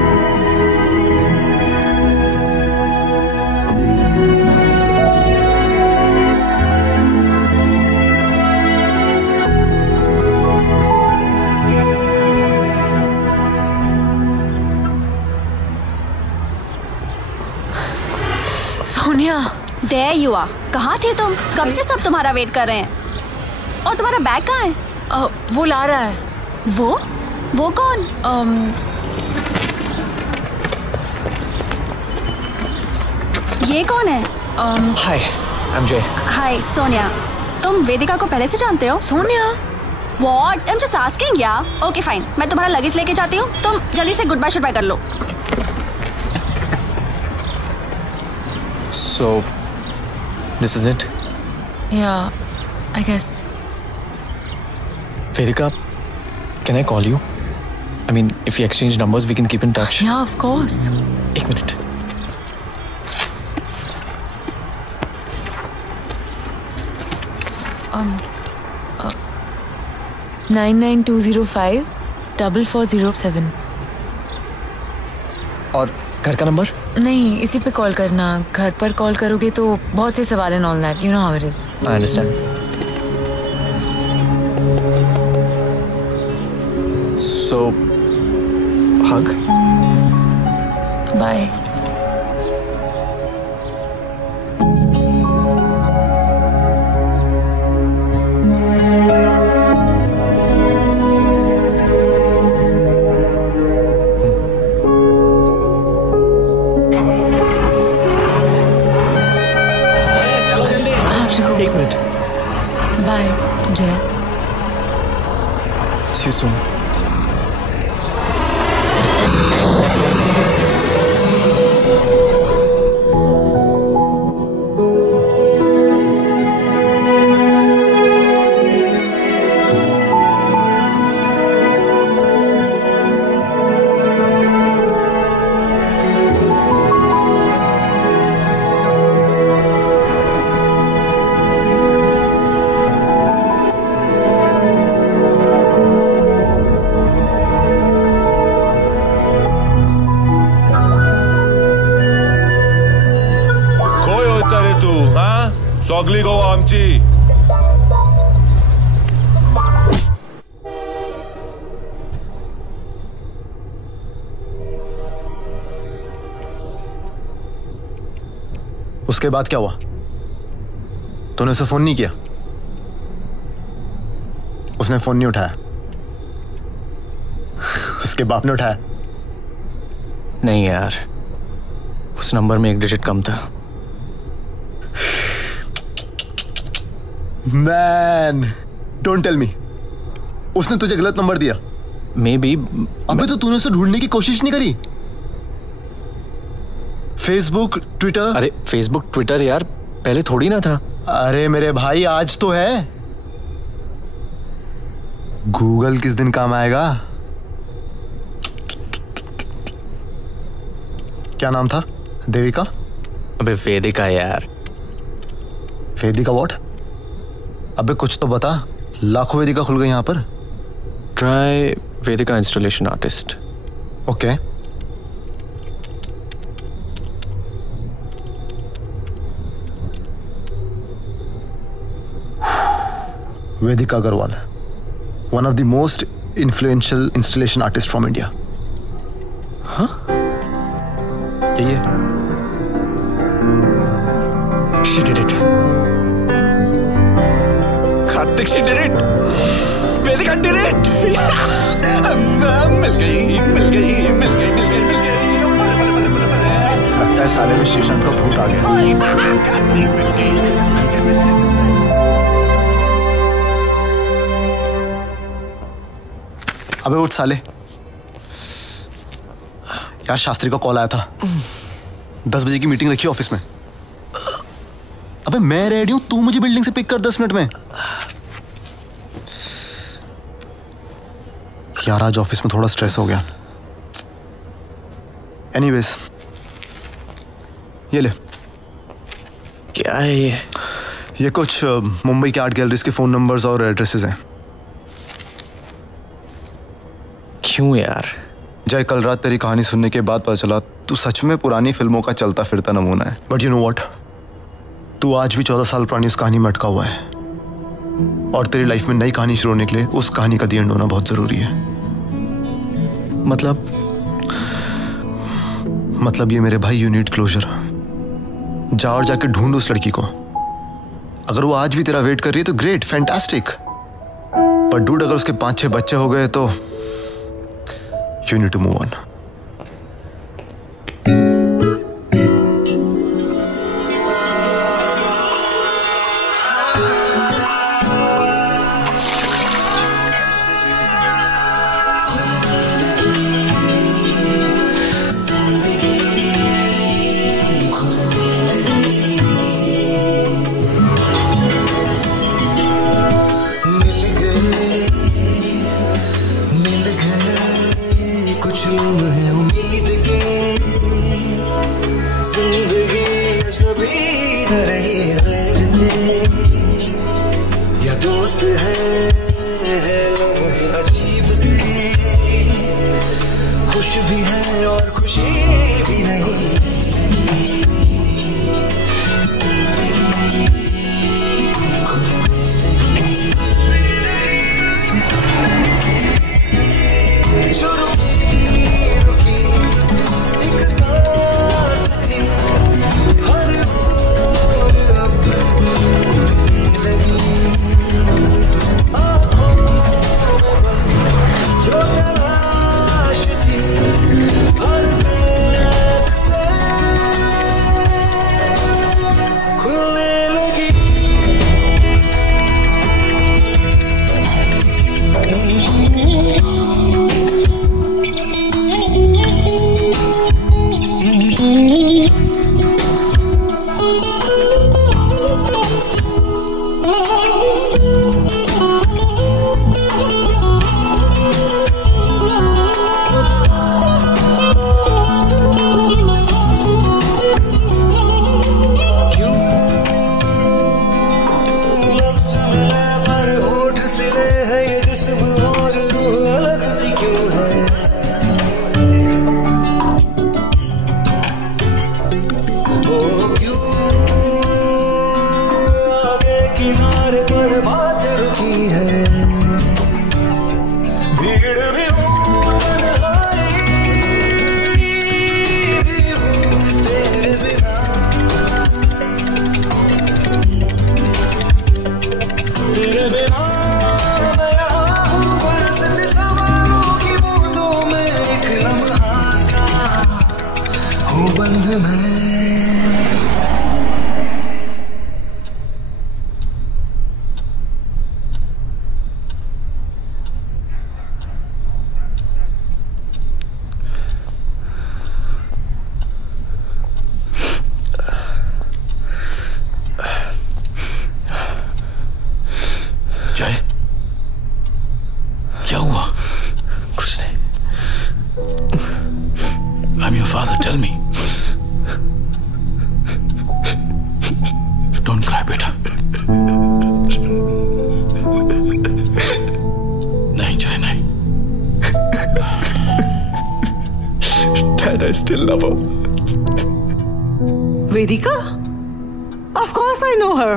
Sonia, There you are. कहाँ थे तुम? कब से सब तुम्हारा वेट कर रहे हैं? और तुम्हारा बैग कहाँ है? वो ला रहा है। वो कौन? ये कौन है? Hi, I'm Jay. हाय सोनिया, तुम वेदिका को पहले से जानते हो? Sonia? What? I'm just asking यार। Okay fine, मैं तुम्हारा लगेज लेके जाती हूँ, तुम जल्दी से गुड बाय शुड बाय कर लो। So, this is it? Yeah, I guess. Vedika, can I call you? I mean, if we exchange numbers, we can keep in touch. Yeah, of course. एक मिनट. 99205-4407. और घर का नंबर? नहीं, इसी पे कॉल करना। घर पर कॉल करोगे तो बहुत से सवाल हैं, all that, you know how it is. I understand. So, hug? Bye. एक minute. Bye, Jay. See you soon. उसके बाद क्या हुआ? तूने उसे फोन नहीं किया? उसने फोन नहीं उठाया? उसके बाप ने उठाया? नहीं यार, उस नंबर में एक डिजिट कम था। मैन, डोंट टेल मी उसने तुझे गलत नंबर दिया। May be. अबे तो तूने उसे ढूंढने की कोशिश नहीं करी? Facebook, Twitter? अरे फेसबुक ट्विटर यार पहले थोड़ी ना था। अरे मेरे भाई आज तो है। गूगल किस दिन काम आएगा? क्या नाम था? देविका? अबे वेदिका यार। वेदिका व्हाट? अबे कुछ तो बता, लाखों वेदिका खुल गई यहां पर। Try Vedika installation artist. Okay. Vedika Agarwal, one of the most influential installation artists from India. हाँ? यही है। She did it. Kartik, she did it. Vedika did it. मिल गई। लगता है साले में श्रीशांत का भूत आ गया। अबे उठ साले। यार शास्त्री का कॉल आया था। 10 बजे की मीटिंग रखी ऑफिस में। अबे मैं रेडी हूं, तू मुझे बिल्डिंग से पिक कर 10 मिनट में। यार आज ऑफिस में थोड़ा स्ट्रेस हो गया। एनीवेज ये ले। क्या है ये? ये कुछ मुंबई के आर्ट गैलरीज के फोन नंबर्स और एड्रेसेस हैं। क्यों यार? जय, कल रात तेरी कहानी सुनने के बाद पता चला तू सच में पुरानी फिल्मों का चलता फिरता नमूना है। बट यू नो व्हाट, तू आज भी 14 साल पुरानी उस कहानी में अटका हुआ है। और तेरी लाइफ में नई कहानी शुरू होने के लिए उस कहानी का दी एंड होना बहुत जरूरी है। मतलब ये मेरे भाई, यू नीड क्लोजर। जा और जाके ढूंढ उस लड़की को। अगर वो आज भी तेरा वेट कर रही है तो ग्रेट, फैंटास्टिक। पर डूड, अगर उसके 5-6 बच्चे हो गए तो you need to move on. दोस्त है अजीब से, खुश भी है और खुशी भी नहीं। शुरू रुकी एक सांस थी, हर ओर अब उड़ने लगी। जो तलाश थी हर कैद से I'm your father. Tell me. Don't cry, बेटा. नहीं जय नहीं. Dad, I still love her. Vedika? Of course I know her.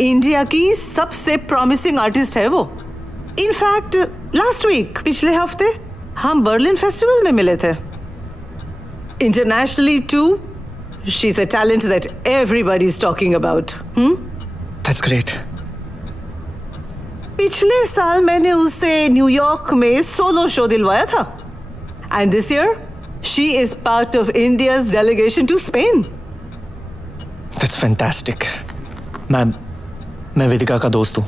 India की सबसे प्रॉमिसिंग आर्टिस्ट है वो. इनफैक्ट लास्ट वीक, पिछले हफ्ते हम बर्लिन फेस्टिवल में मिले थे. Internationally too, she is a talent that everybody is talking about. That's great. पिछले साल मैंने उससे न्यूयॉर्क में सोलो शो दिलवाया था. And this year she is part of India's delegation to Spain. That's fantastic. Ma'am, मैं वेदिका का दोस्त हूँ.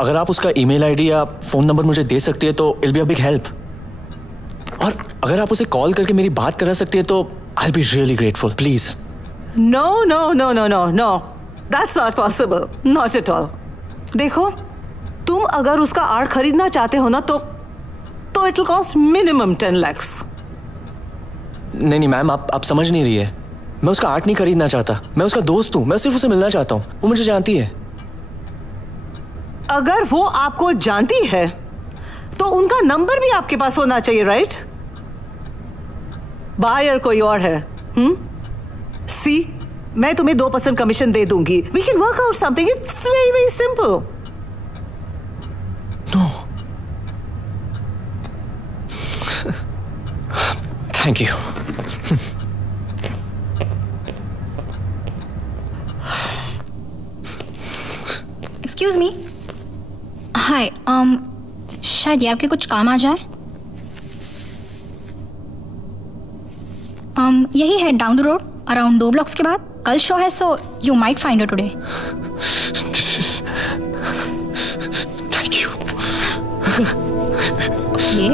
अगर आप उसका ईमेल आईडी या फोन नंबर मुझे दे सकती है तो it'll be a big help. और अगर आप उसे कॉल करके मेरी बात करा सकती है तो I'll be really grateful, please. No, no, no, no, no, no. That's not possible. Not at all. देखो, तुम अगर उसका आर्ट खरीदना चाहते हो ना तो it'll cost minimum 10 lakhs. नहीं मैम, आप समझ नहीं रही है. मैं उसका आर्ट नहीं खरीदना चाहता. मैं उसका दोस्त हूँ. मैं सिर्फ उसे मिलना चाहता हूँ. वो मुझे जानती है. अगर वो आपको जानती है तो उनका नंबर भी आपके पास होना चाहिए, राइट? बायर कोई और है. सी, मैं तुम्हें 2% कमीशन दे दूंगी. We can work out something. It's very very simple. No, thank you. Excuse me. Hi, शायद ये आपके कुछ काम आ जाए. यही है down the road, around 2 blocks के बाद. कल शो है, so you might find it today. Thank you. ये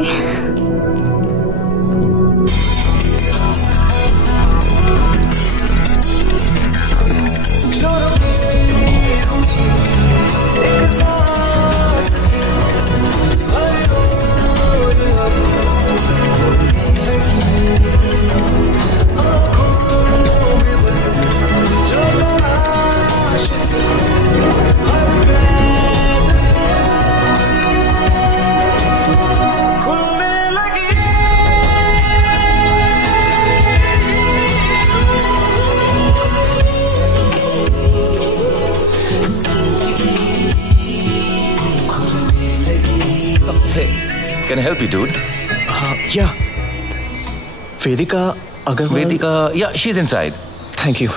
Can I help you, dude? Yeah. Vedika Agarwal. Vedika, yeah, she's inside. Thank you.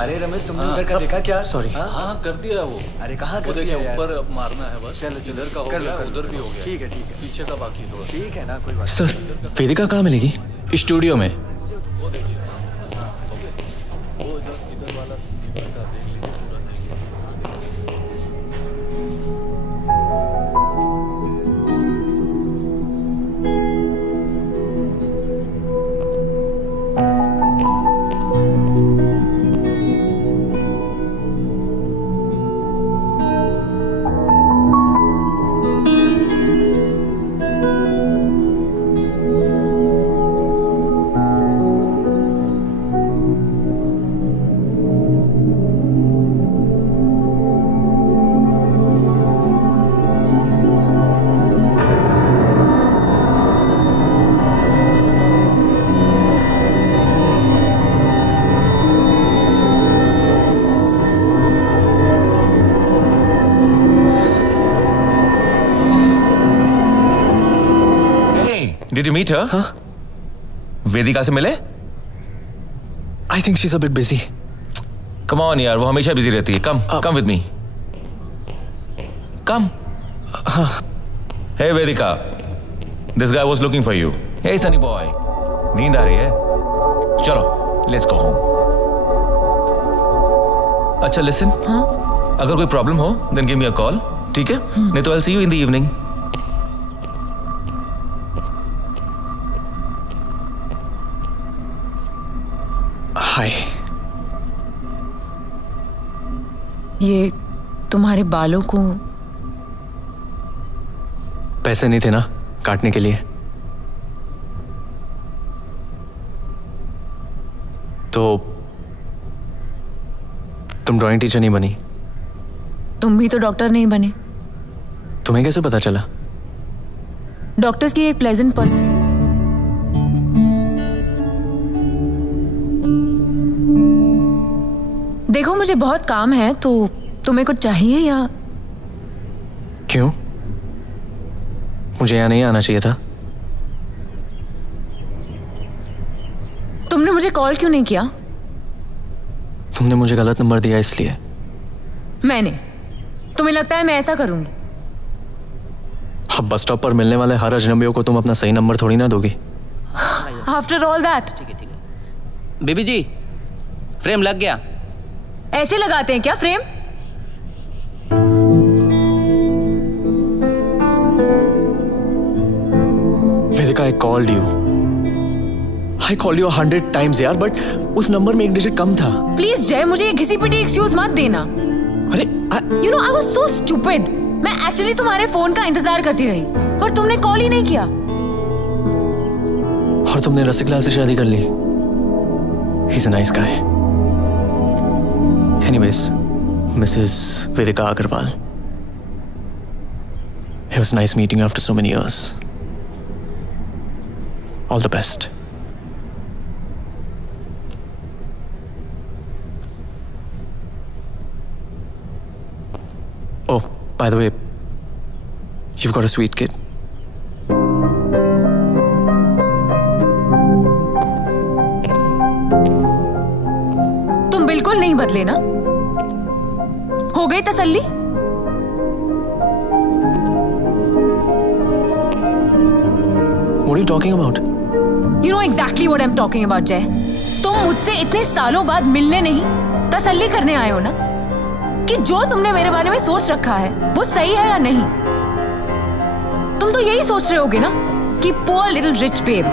अरे रमेश, तुमने उधर का देखा क्या? सॉरी. हाँ कर दिया वो. अरे कहाँ कर दिया? दिया? ऊपर अब मारना है बस. चलो इधर का हो गया, उधर भी हो गया. ठीक है. पीछे का बाकी तो. ठीक है ना, कोई बात. सर, वेदिका कहाँ मिलेगी? स्टूडियो में. Did you meet her? हाँ. वेदिका से मिले? I think she's a bit busy. Come on यार, वो हमेशा बिजी रहती है. Come with me. Come. हाँ. Hey Vedika, this guy was looking for you. Hey sunny boy, नींद आ रही है? चलो, let's go home. अच्छा listen. हाँ? अगर कोई प्रॉब्लम हो, then give me a call. ठीक है? नहीं तो I'll see you in the evening. हाय. ये तुम्हारे बालों को पैसे नहीं थे ना काटने के लिए. तो तुम ड्राइंग टीचर नहीं बनी? तुम भी तो डॉक्टर नहीं बने। तुम्हें कैसे पता चला? डॉक्टर्स की एक प्लेजेंट देखो मुझे बहुत काम है, तो तुम्हें कुछ चाहिए या? क्यों? मुझे यहाँ नहीं आना चाहिए था? तुमने मुझे कॉल क्यों नहीं किया? तुमने मुझे गलत नंबर दिया इसलिए। मैंने? तुम्हें लगता है मैं ऐसा करूंगी? अब बस स्टॉप पर मिलने वाले हर अजनबियों को तुम अपना सही नंबर थोड़ी ना दोगी। After all that. Baby ji, frame लग गया। ऐसे लगाते हैं क्या frame? Vedika, I called you 100 times यार, बट उस नंबर में एक डिजिट कम था। प्लीज जय, मुझे ये घिसी पिटी एक्सक्यूज मत देना। अरे you know I was so stupid. मैं एक्चुअली तुम्हारे फोन का इंतजार करती रही, पर तुमने कॉल ही नहीं किया। और तुमने रसिकलाल से शादी कर ली। He's a nice guy. Anyways, Mrs. Vedika Agarwal. It was nice meeting you after so many years. All the best. Oh, by the way, you've got a sweet kid. तुम बिल्कुल नहीं बदले ना? हो गई तसल्ली? What are you talking about? You know exactly what I'm talking about, जय। तुम मुझसे इतने सालों बाद मिलने नहीं, तसल्ली करने आए हो ना कि जो तुमने मेरे बारे में सोच रखा है वो सही है या नहीं। तुम तो यही सोच रहे होगे ना कि पुअर लिटिल रिच बेब,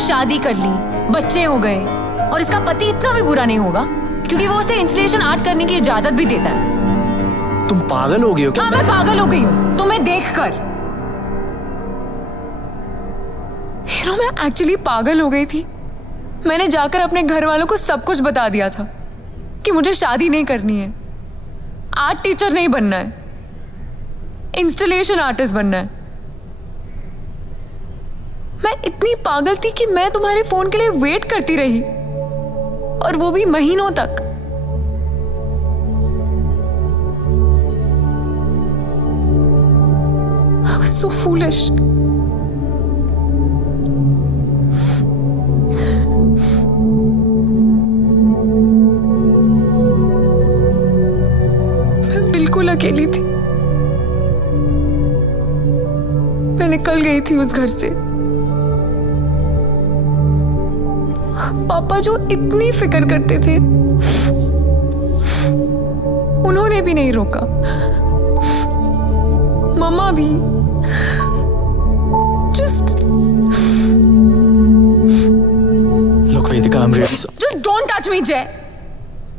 शादी कर ली, बच्चे हो गए, और इसका पति इतना भी बुरा नहीं होगा क्योंकि वो उसे इंस्टॉलेशन आर्ट करने की इजाजत भी देता है। तुम पागल हो गई हो क्या? हाँ, मैं पागल हो गई हूँ तुम्हें देखकर। मैं एक्चुअली पागल हो गई थी। मैंने जाकर अपने घर वालों को सब कुछ बता दिया था कि मुझे शादी नहीं करनी है, आर्ट टीचर नहीं बनना है, इंस्टॉलेशन आर्टिस्ट बनना है। मैं इतनी पागल थी कि मैं तुम्हारे फोन के लिए वेट करती रही, और वो भी महीनों तक। I was so foolish. मैं बिल्कुल अकेली थी। मैं निकल गई थी उस घर से। पापा जो इतनी फिक्र करते थे, उन्होंने भी नहीं रोका। मम्मा भी। Just Look, Vedika, I'm really sorry. Just don't touch me, Jay.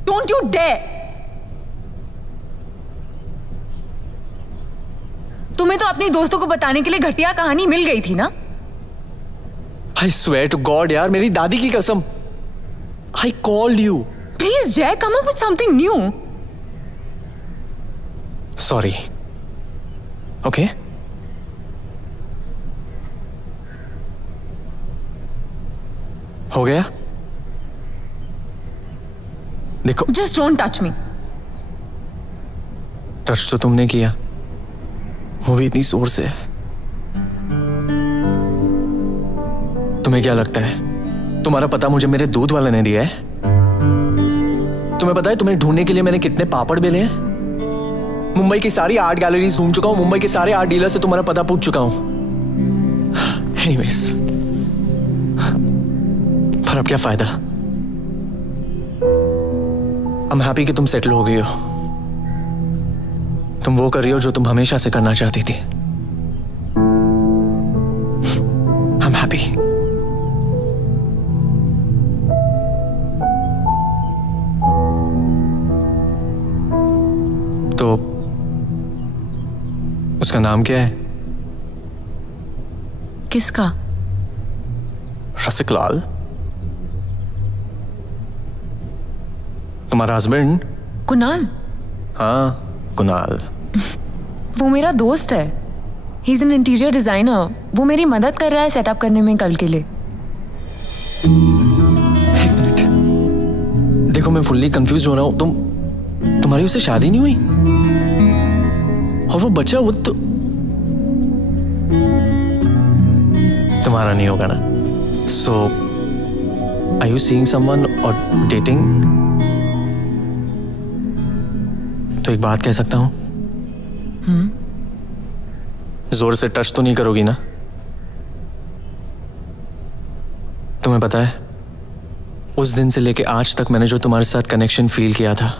Don't you dare. तुम्हें तो अपनी दोस्तों को बताने के लिए घटिया कहानी मिल गई थी ना? I swear to God, यार, मेरी दादी की कसम। I called you. Please, Jay, come up with something new. Sorry. Okay? हो गया? देखो। Just don't touch me. Touch तो तुमने किया, वो भी इतनी जोर से। तुम्हें क्या लगता है तुम्हारा पता मुझे मेरे दूध वाले ने दिया है? तुम्हें पता है तुम्हें ढूंढने के लिए मैंने कितने पापड़ बेले हैं? मुंबई की सारी आर्ट गैलरीज घूम चुका हूं, मुंबई के सारे आर्ट डीलर से तुम्हारा पता पूछ चुका हूं। एनीवेज, पर अब क्या फायदा? I'm happy कि तुम सेटल हो गई हो। तुम वो कर रही हो जो तुम हमेशा से करना चाहती थी। I'm happy. तो उसका नाम क्या है? किसका? रसिकलाल। तुम्हारा हस्बैंड? कुणाल। हाँ कुणाल। वो मेरा दोस्त है। He is an interior designer. वो मेरी मदद कर रहा है सेटअप करने में कल के लिए। एक मिनट, देखो मैं फुल्ली कंफ्यूज हो रहा हूँ। तुम्हारी उससे शादी नहीं हुई? और वो बच्चा वो तो तुम्हारा नहीं होगा ना? So, are you seeing someone or dating? तो एक बात कह सकता हूं? जोर से टच तो नहीं करोगी ना? तुम्हें पता है, उस दिन से लेके आज तक मैंने जो तुम्हारे साथ कनेक्शन फील किया था,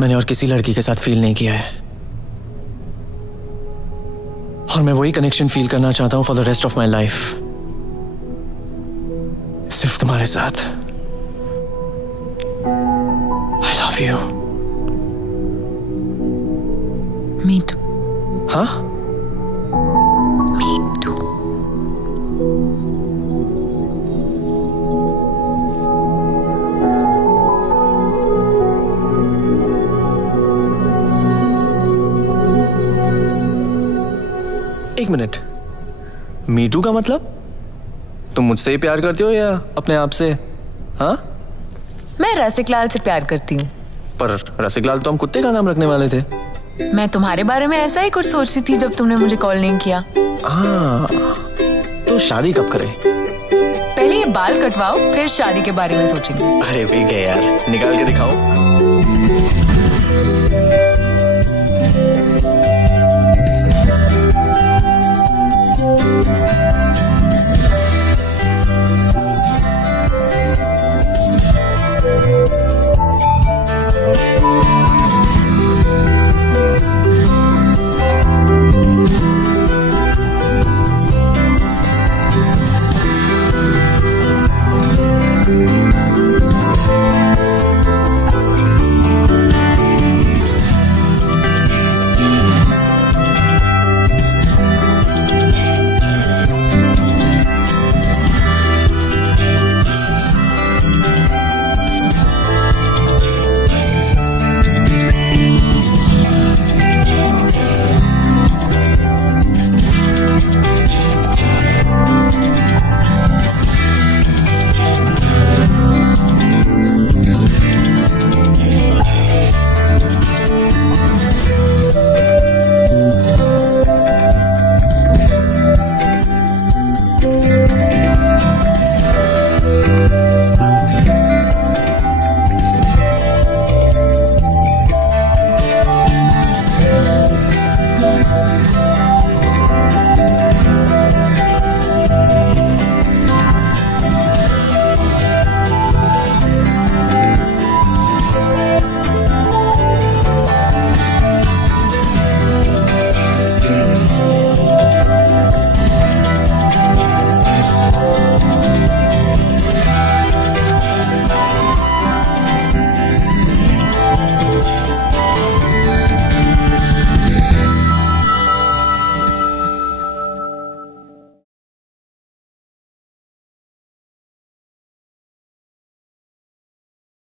मैंने और किसी लड़की के साथ फील नहीं किया है। और मैं वही कनेक्शन फील करना चाहता हूं for the rest of my life, सिर्फ तुम्हारे साथ। I love you. Me too. हाँ? Me too. एक मिनट, मीटू का मतलब? तुम मुझसे ही प्यार करती हो या अपने आप से? हाँ? मैं रसिकलाल से प्यार करती हूँ। पर रसिकलाल तो हम कुत्ते का नाम रखने वाले थे। मैं तुम्हारे बारे में ऐसा ही कुछ सोचती थी जब तुमने मुझे कॉल नहीं किया। हाँ, तो शादी कब करें? पहले ये बाल कटवाओ, फिर शादी के बारे में सोचेंगे। अरे वे गए यार, निकाल के दिखाओ।